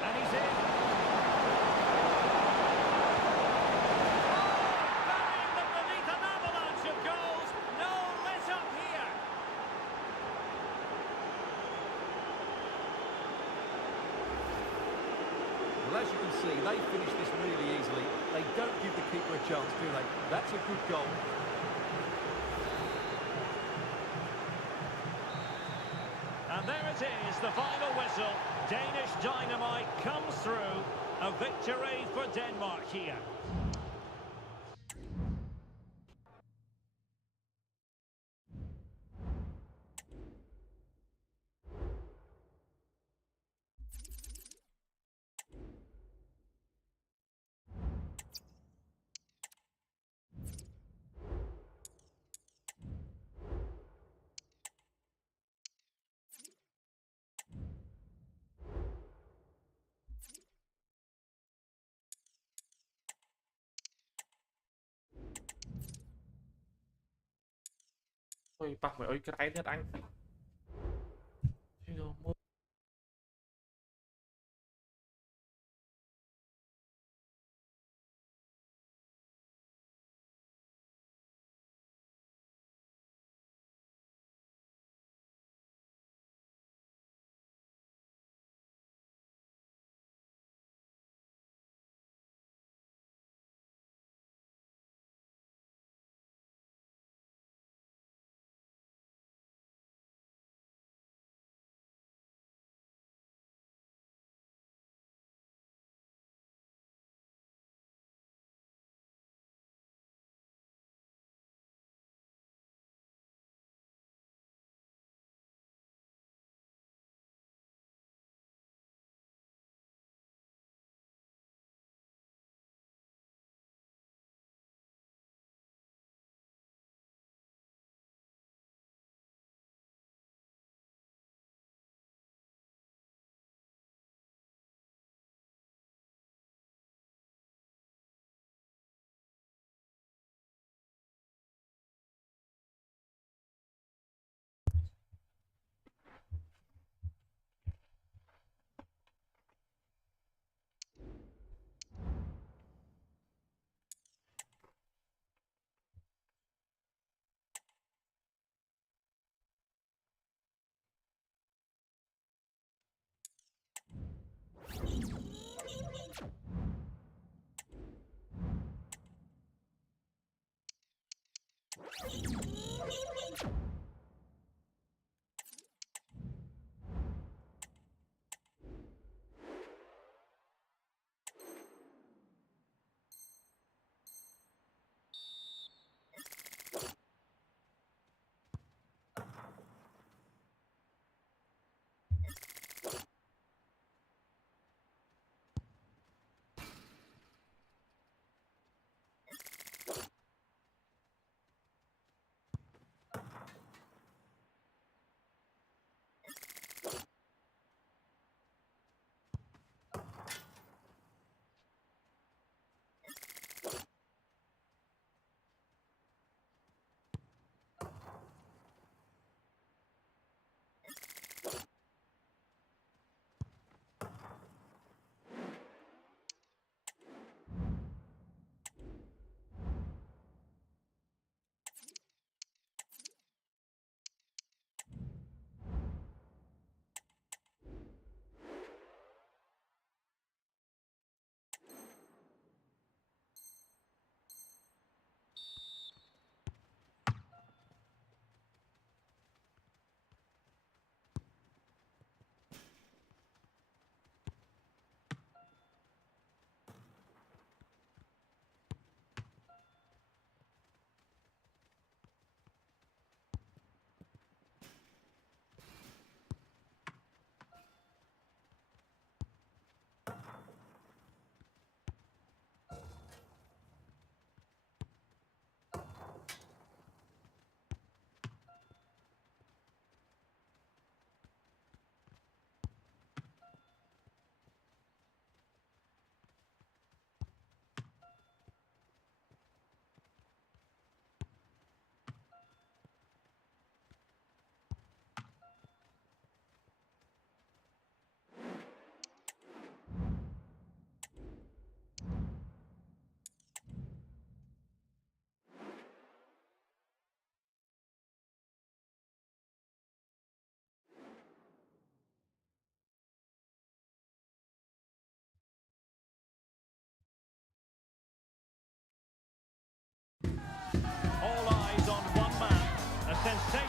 And he's in. Burying them beneath an avalanche of goals. No let up here. Well, as you can see, they finish this really easily. They don't give the keeper a chance, do they? That's a good goal. And there it is, the final whistle. Danish dynamite comes through. A victory for Denmark here. Ôi, bọc mày ơi, cái đáy nhất anh. Chứ đâu,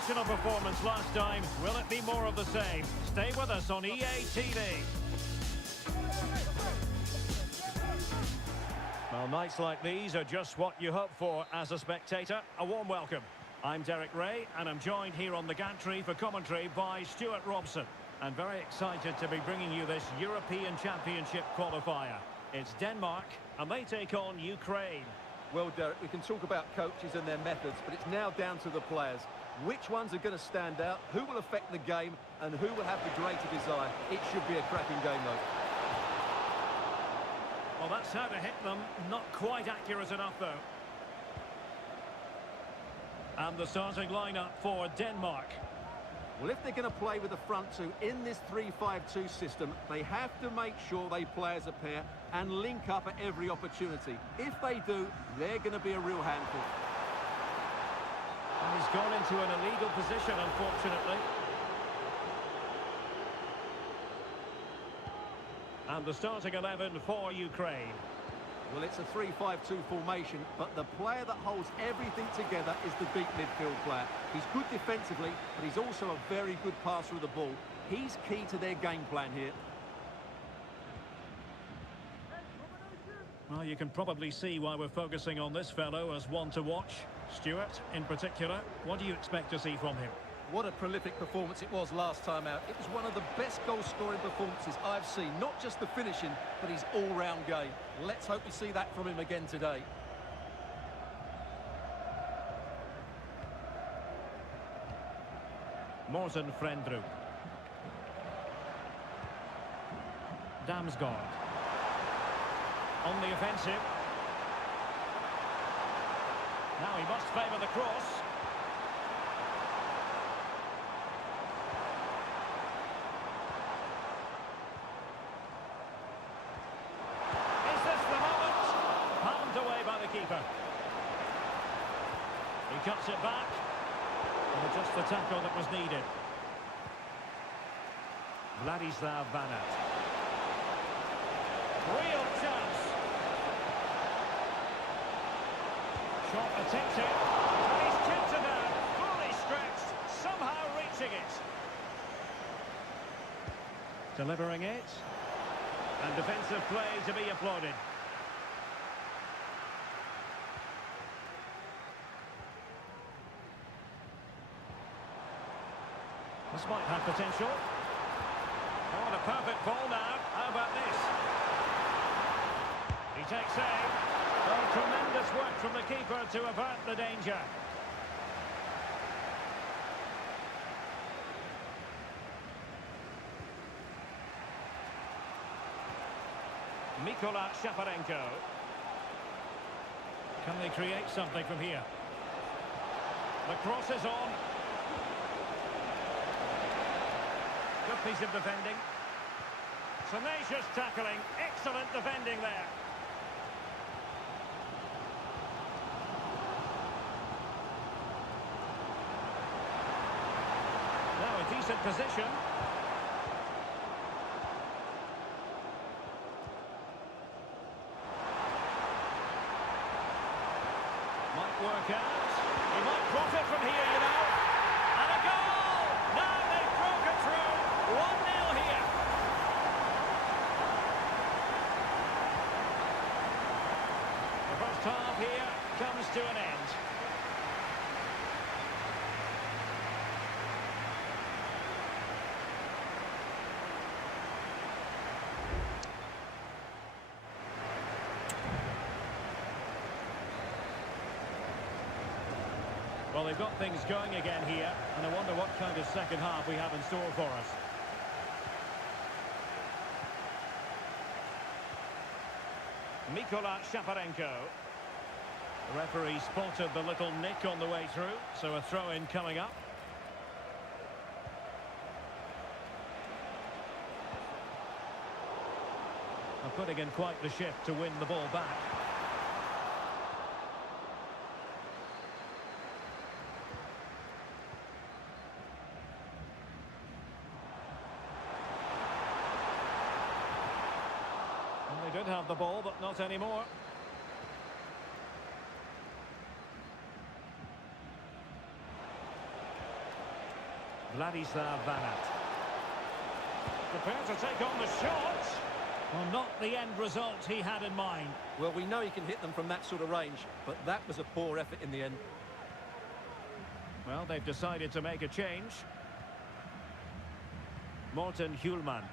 Sensational performance last time. Will it be more of the same? Stay with us on EA TV. Well, nights like these are just what you hope for as a spectator. A warm welcome. I'm Derek Ray, and I'm joined here on the gantry for commentary by Stuart Robson. And very excited to be bringing you this European Championship qualifier. It's Denmark, and they take on Ukraine. Well, Derek, we can talk about coaches and their methods, but it's now down to the players. Which ones are going to stand out, who will affect the game, and who will have the greater desire? It should be a cracking game, though. Well, that's how to hit them. Not quite accurate enough, though. And the starting lineup for Denmark. Well, if they're going to play with the front two in this 3-5-2 system, they have to make sure they play as a pair and link up at every opportunity. If they do, they're going to be a real handful. And he's gone into an illegal position, unfortunately. And the starting 11 for Ukraine. Well, it's a 3-5-2 formation, but the player that holds everything together is the deep midfield player. He's good defensively, but he's also a very good passer of the ball. He's key to their game plan here. Well, you can probably see why we're focusing on this fellow as one to watch. Stuart, in particular, what do you expect to see from him? What a prolific performance it was last time out. It was one of the best goal-scoring performances I've seen. Not just the finishing, but his all-round game. Let's hope we see that from him again today. Morten Frendrup. Damsgaard. On the offensive. Now he must favour the cross. Is this the moment? Palmed away by the keeper. He cuts it back. And just the tackle that was needed. Vladislav Banat. Real chance. Shot attempted. And he's tipped it down. Fully stretched. Somehow reaching it. Delivering it. And defensive play to be applauded. This might have potential. Oh, and a perfect ball now. How about this? He takes aim. Oh, tremendous work from the keeper to avert the danger. Mikola Shaparenko. Can they create something from here? The cross is on. Good piece of defending. Tenacious tackling. Excellent defending there. Now a decent position. Might work out. He might profit from here, you know. And a goal! Now they've broken through. 1-0 here. The first half here comes to an end. Well, they've got things going again here, and I wonder what kind of second half we have in store for us. Mikola Shaparenko. The referee spotted the little nick on the way through, so a throw-in coming up. And putting in quite the shift to win the ball back. They did have the ball, but not anymore. Vladislav Vanat. Prepared to take on the shot. Well, not the end result he had in mind. Well, we know he can hit them from that sort of range, but that was a poor effort in the end. Well, they've decided to make a change. Morten Hjulman.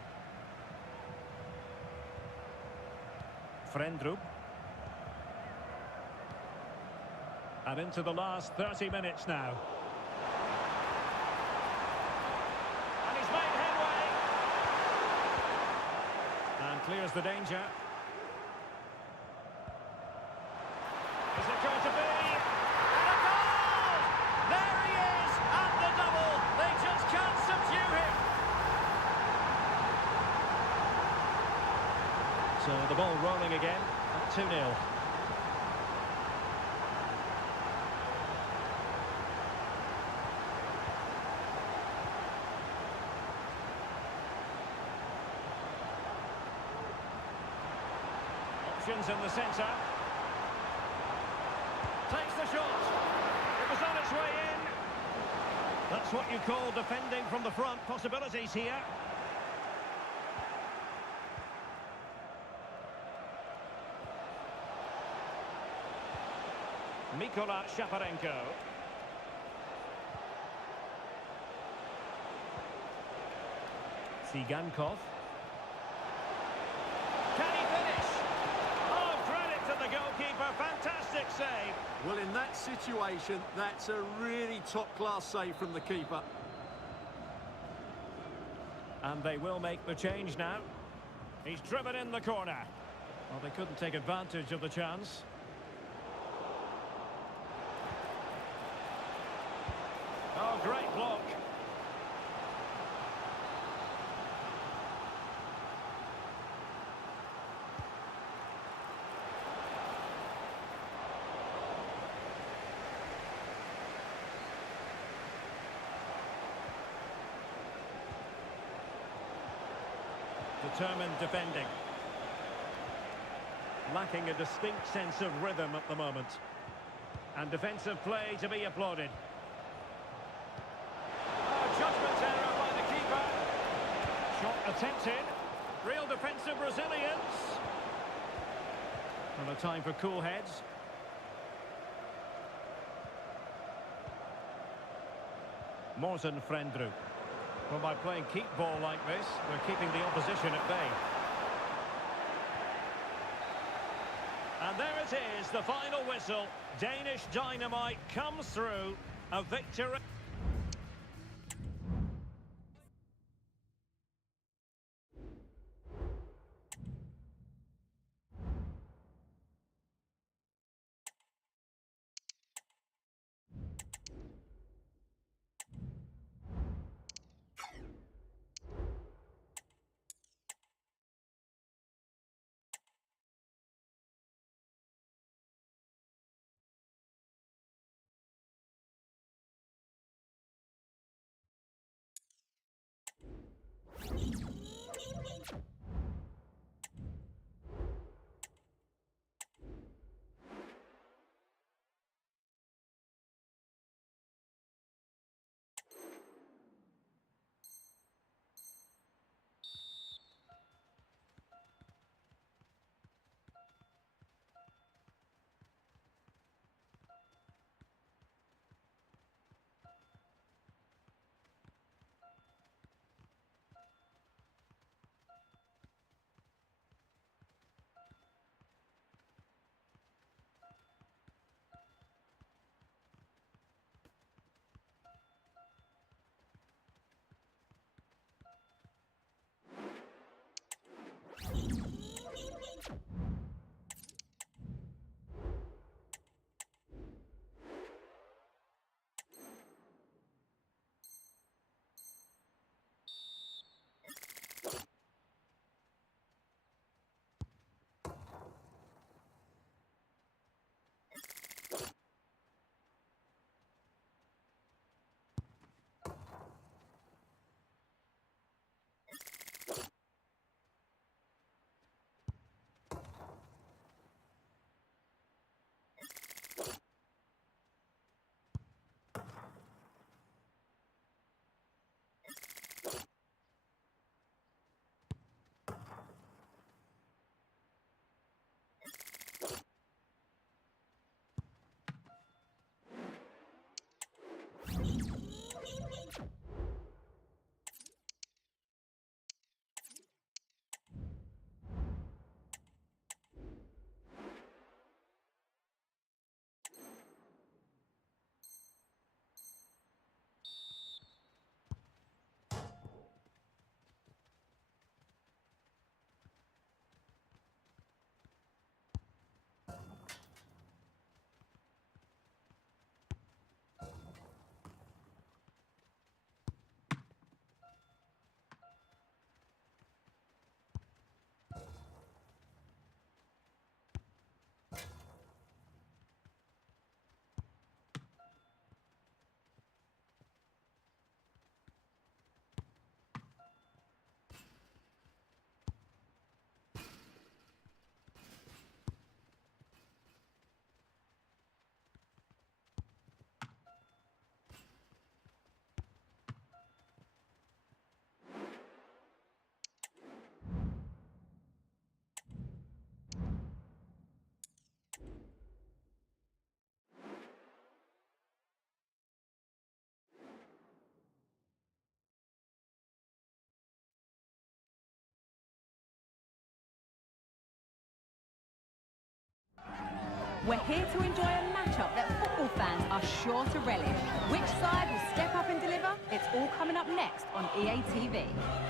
Frendrup. And into the last 30 minutes now. And he's made headway. And clears the danger. Is it going to be? And a goal! There he is at the double. They just can't subdue him. So the ball rolling again at 2-0. Options in the centre. Takes the shot. It was on its way in. That's what you call defending from the front. Possibilities here. Mikola Shaparenko. Tsigankov. Can he finish? Oh, credit to the goalkeeper. Fantastic save. Well, in that situation, that's a really top-class save from the keeper. And they will make the change now. He's driven in the corner. Well, they couldn't take advantage of the chance. Oh, great block. Determined defending. Lacking a distinct sense of rhythm at the moment. And defensive play to be applauded. Judgment error by the keeper. Shot attempted. Real defensive resilience. And a time for cool heads. Morten Frendrup. Well, by playing keep ball like this, we're keeping the opposition at bay. And there it is, the final whistle. Danish Dynamite comes through. A victory. We're here to enjoy a matchup that football fans are sure to relish. Which side will step up and deliver? It's all coming up next on EA TV.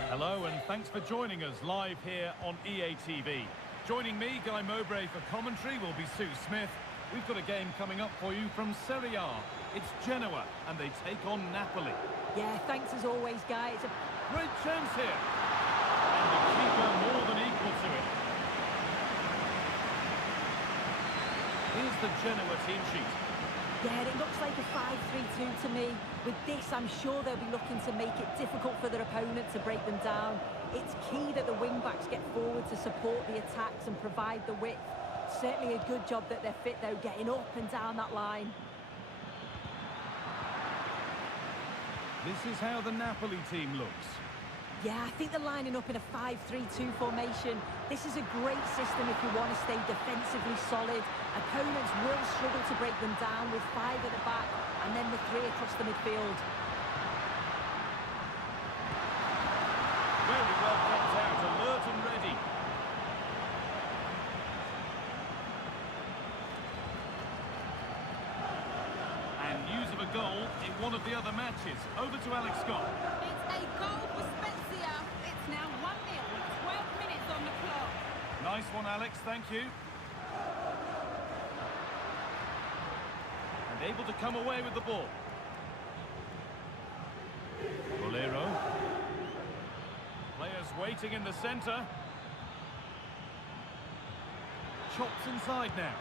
Hello and thanks for joining us live here on EA TV. Joining me, Guy Mowbray, for commentary will be Sue Smith. We've got a game coming up for you from Serie A. It's Genoa and they take on Napoli. Yeah, thanks as always, Guy. It's a Great chance here. And the keeper more than equal to it. Here's the Genoa team sheet. Yeah, it looks like a 5-3-2 to me. With this, I'm sure they'll be looking to make it difficult for their opponent to break them down. It's key that the wing-backs get forward to support the attacks and provide the width. Certainly a good job that they're fit, though, getting up and down that line. This is how the Napoli team looks. Yeah, I think they're lining up in a 5-3-2 formation. This is a great system if you want to stay defensively solid. Opponents will struggle to break them down with 5 at the back and then the 3 across the midfield. Very well kept out, alert and ready. And news of a goal in one of the other matches. Over to Alex Scott. It's a goal for Spezia. It's now 1-0 with 12 minutes on the clock. Nice one, Alex, thank you. And able to come away with the ball. Bolero. Players waiting in the centre. Chops inside now.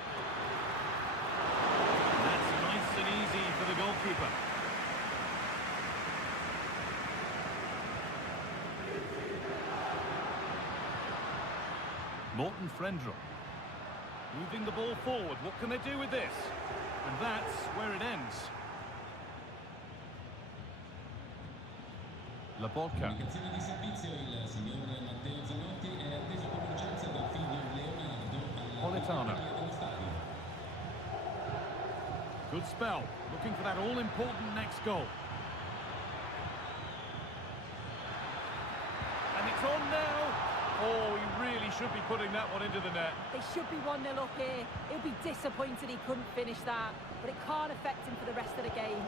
That's nice and easy for the goalkeeper. Morten Frendrup. Moving the ball forward. What can they do with this? And that's where it ends. Laporca. Politano. Good spell. Looking for that all-important next goal. And it's on now. Oh, he really should be putting that one into the net. They should be 1-0 up here. He'll be disappointed he couldn't finish that, but it can't affect him for the rest of the game.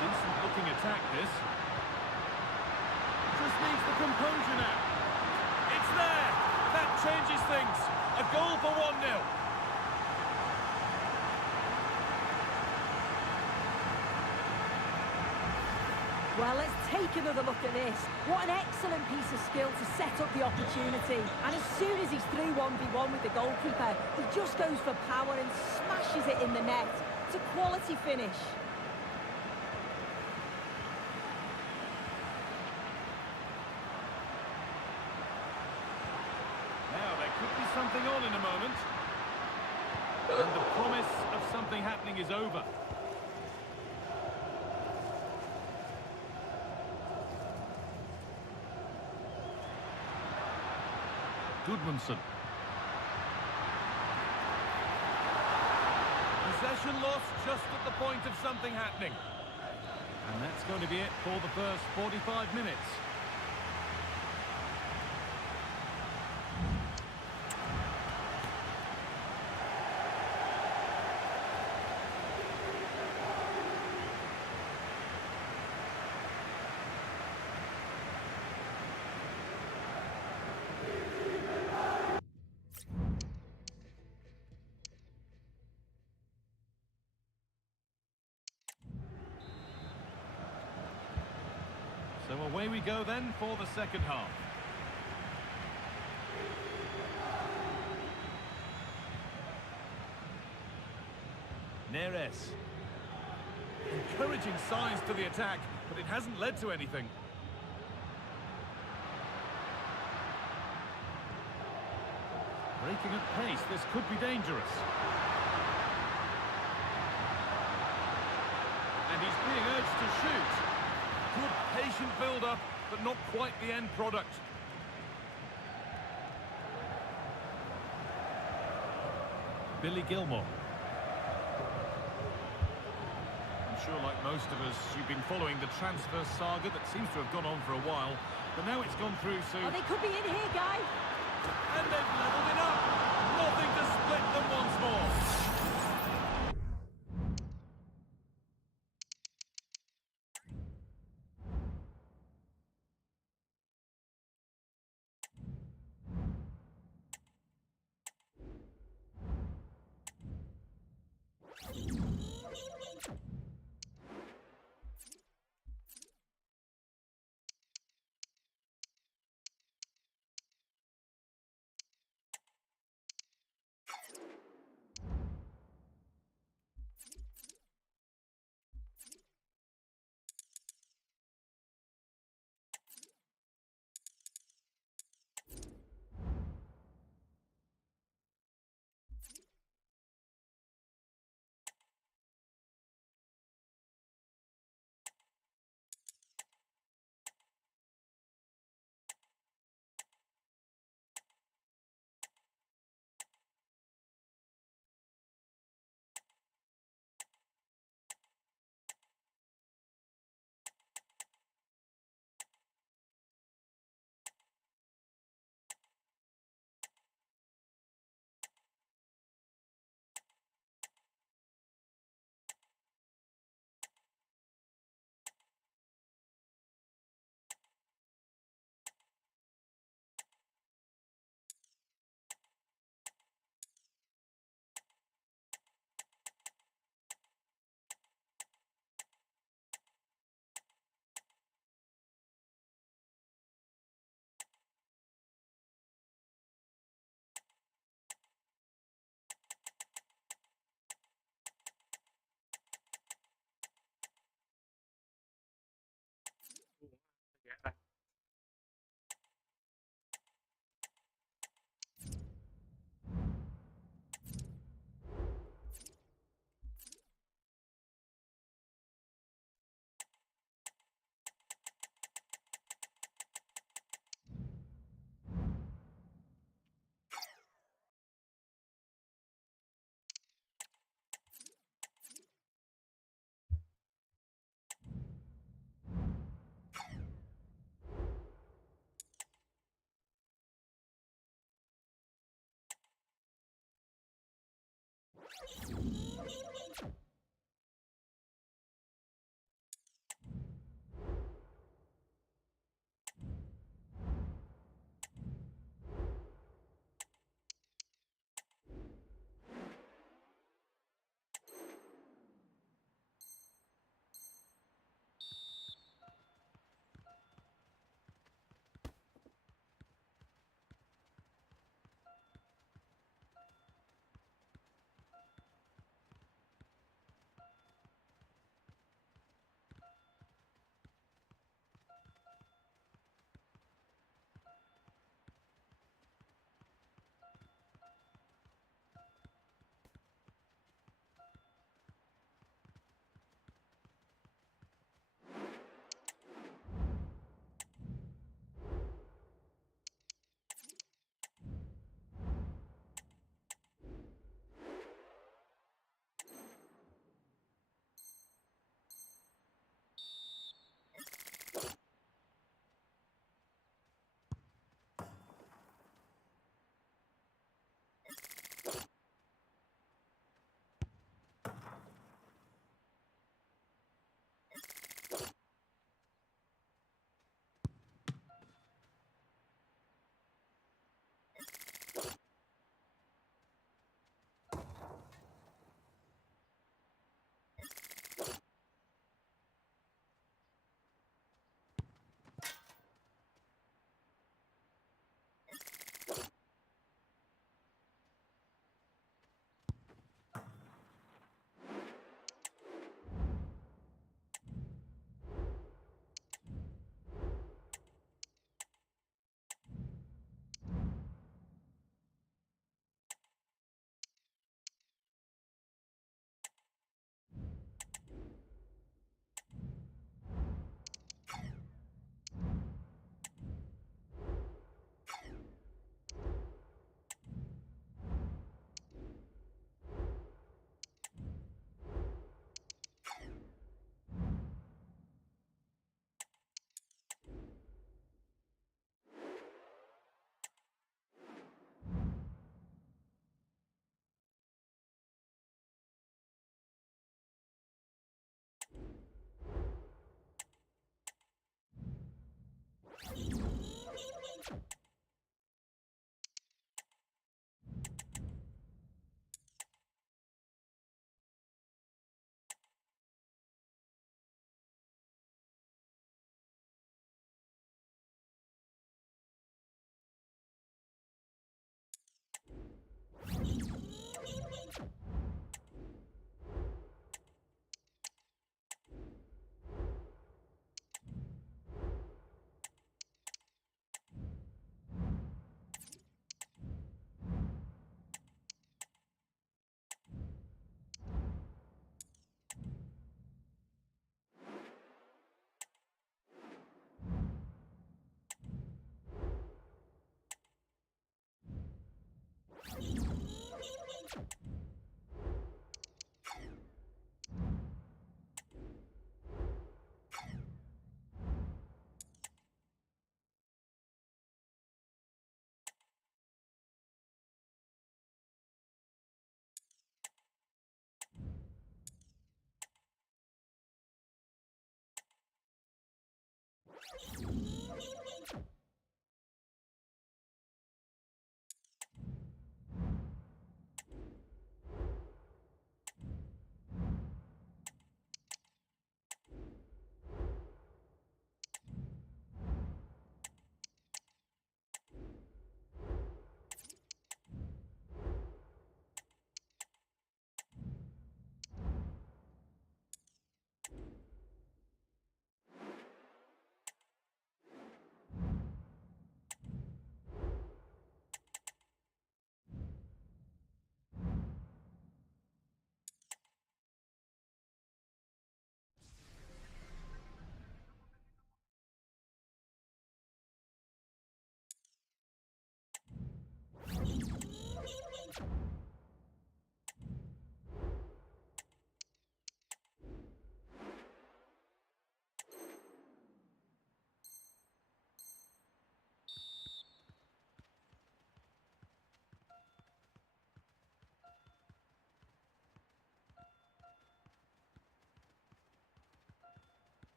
Decent looking attack, this. Just needs the composure now. It's there. That changes things. A goal for 1-0. Well, let's take another look at this. What an excellent piece of skill to set up the opportunity. And as soon as he's through 1v1 with the goalkeeper, he just goes for power and smashes it in the net. It's a quality finish. Now, there could be something on in a moment. And the promise of something happening is over. Goodmanson. Possession lost just at the point of something happening. And that's going to be it for the first 45 minutes. So away we go then for the second half. Neres. Encouraging signs to the attack, but it hasn't led to anything. Breaking at pace, this could be dangerous. And he's being urged to shoot. Good patient build-up, but not quite the end product. Billy Gilmore. sure, like most of us, you've been following the transfer saga that seems to have gone on for a while, but now it's gone through soon. Oh, they could be in here, Guy. And they've levelled it up. Nothing to split them once more. Dạ rồi.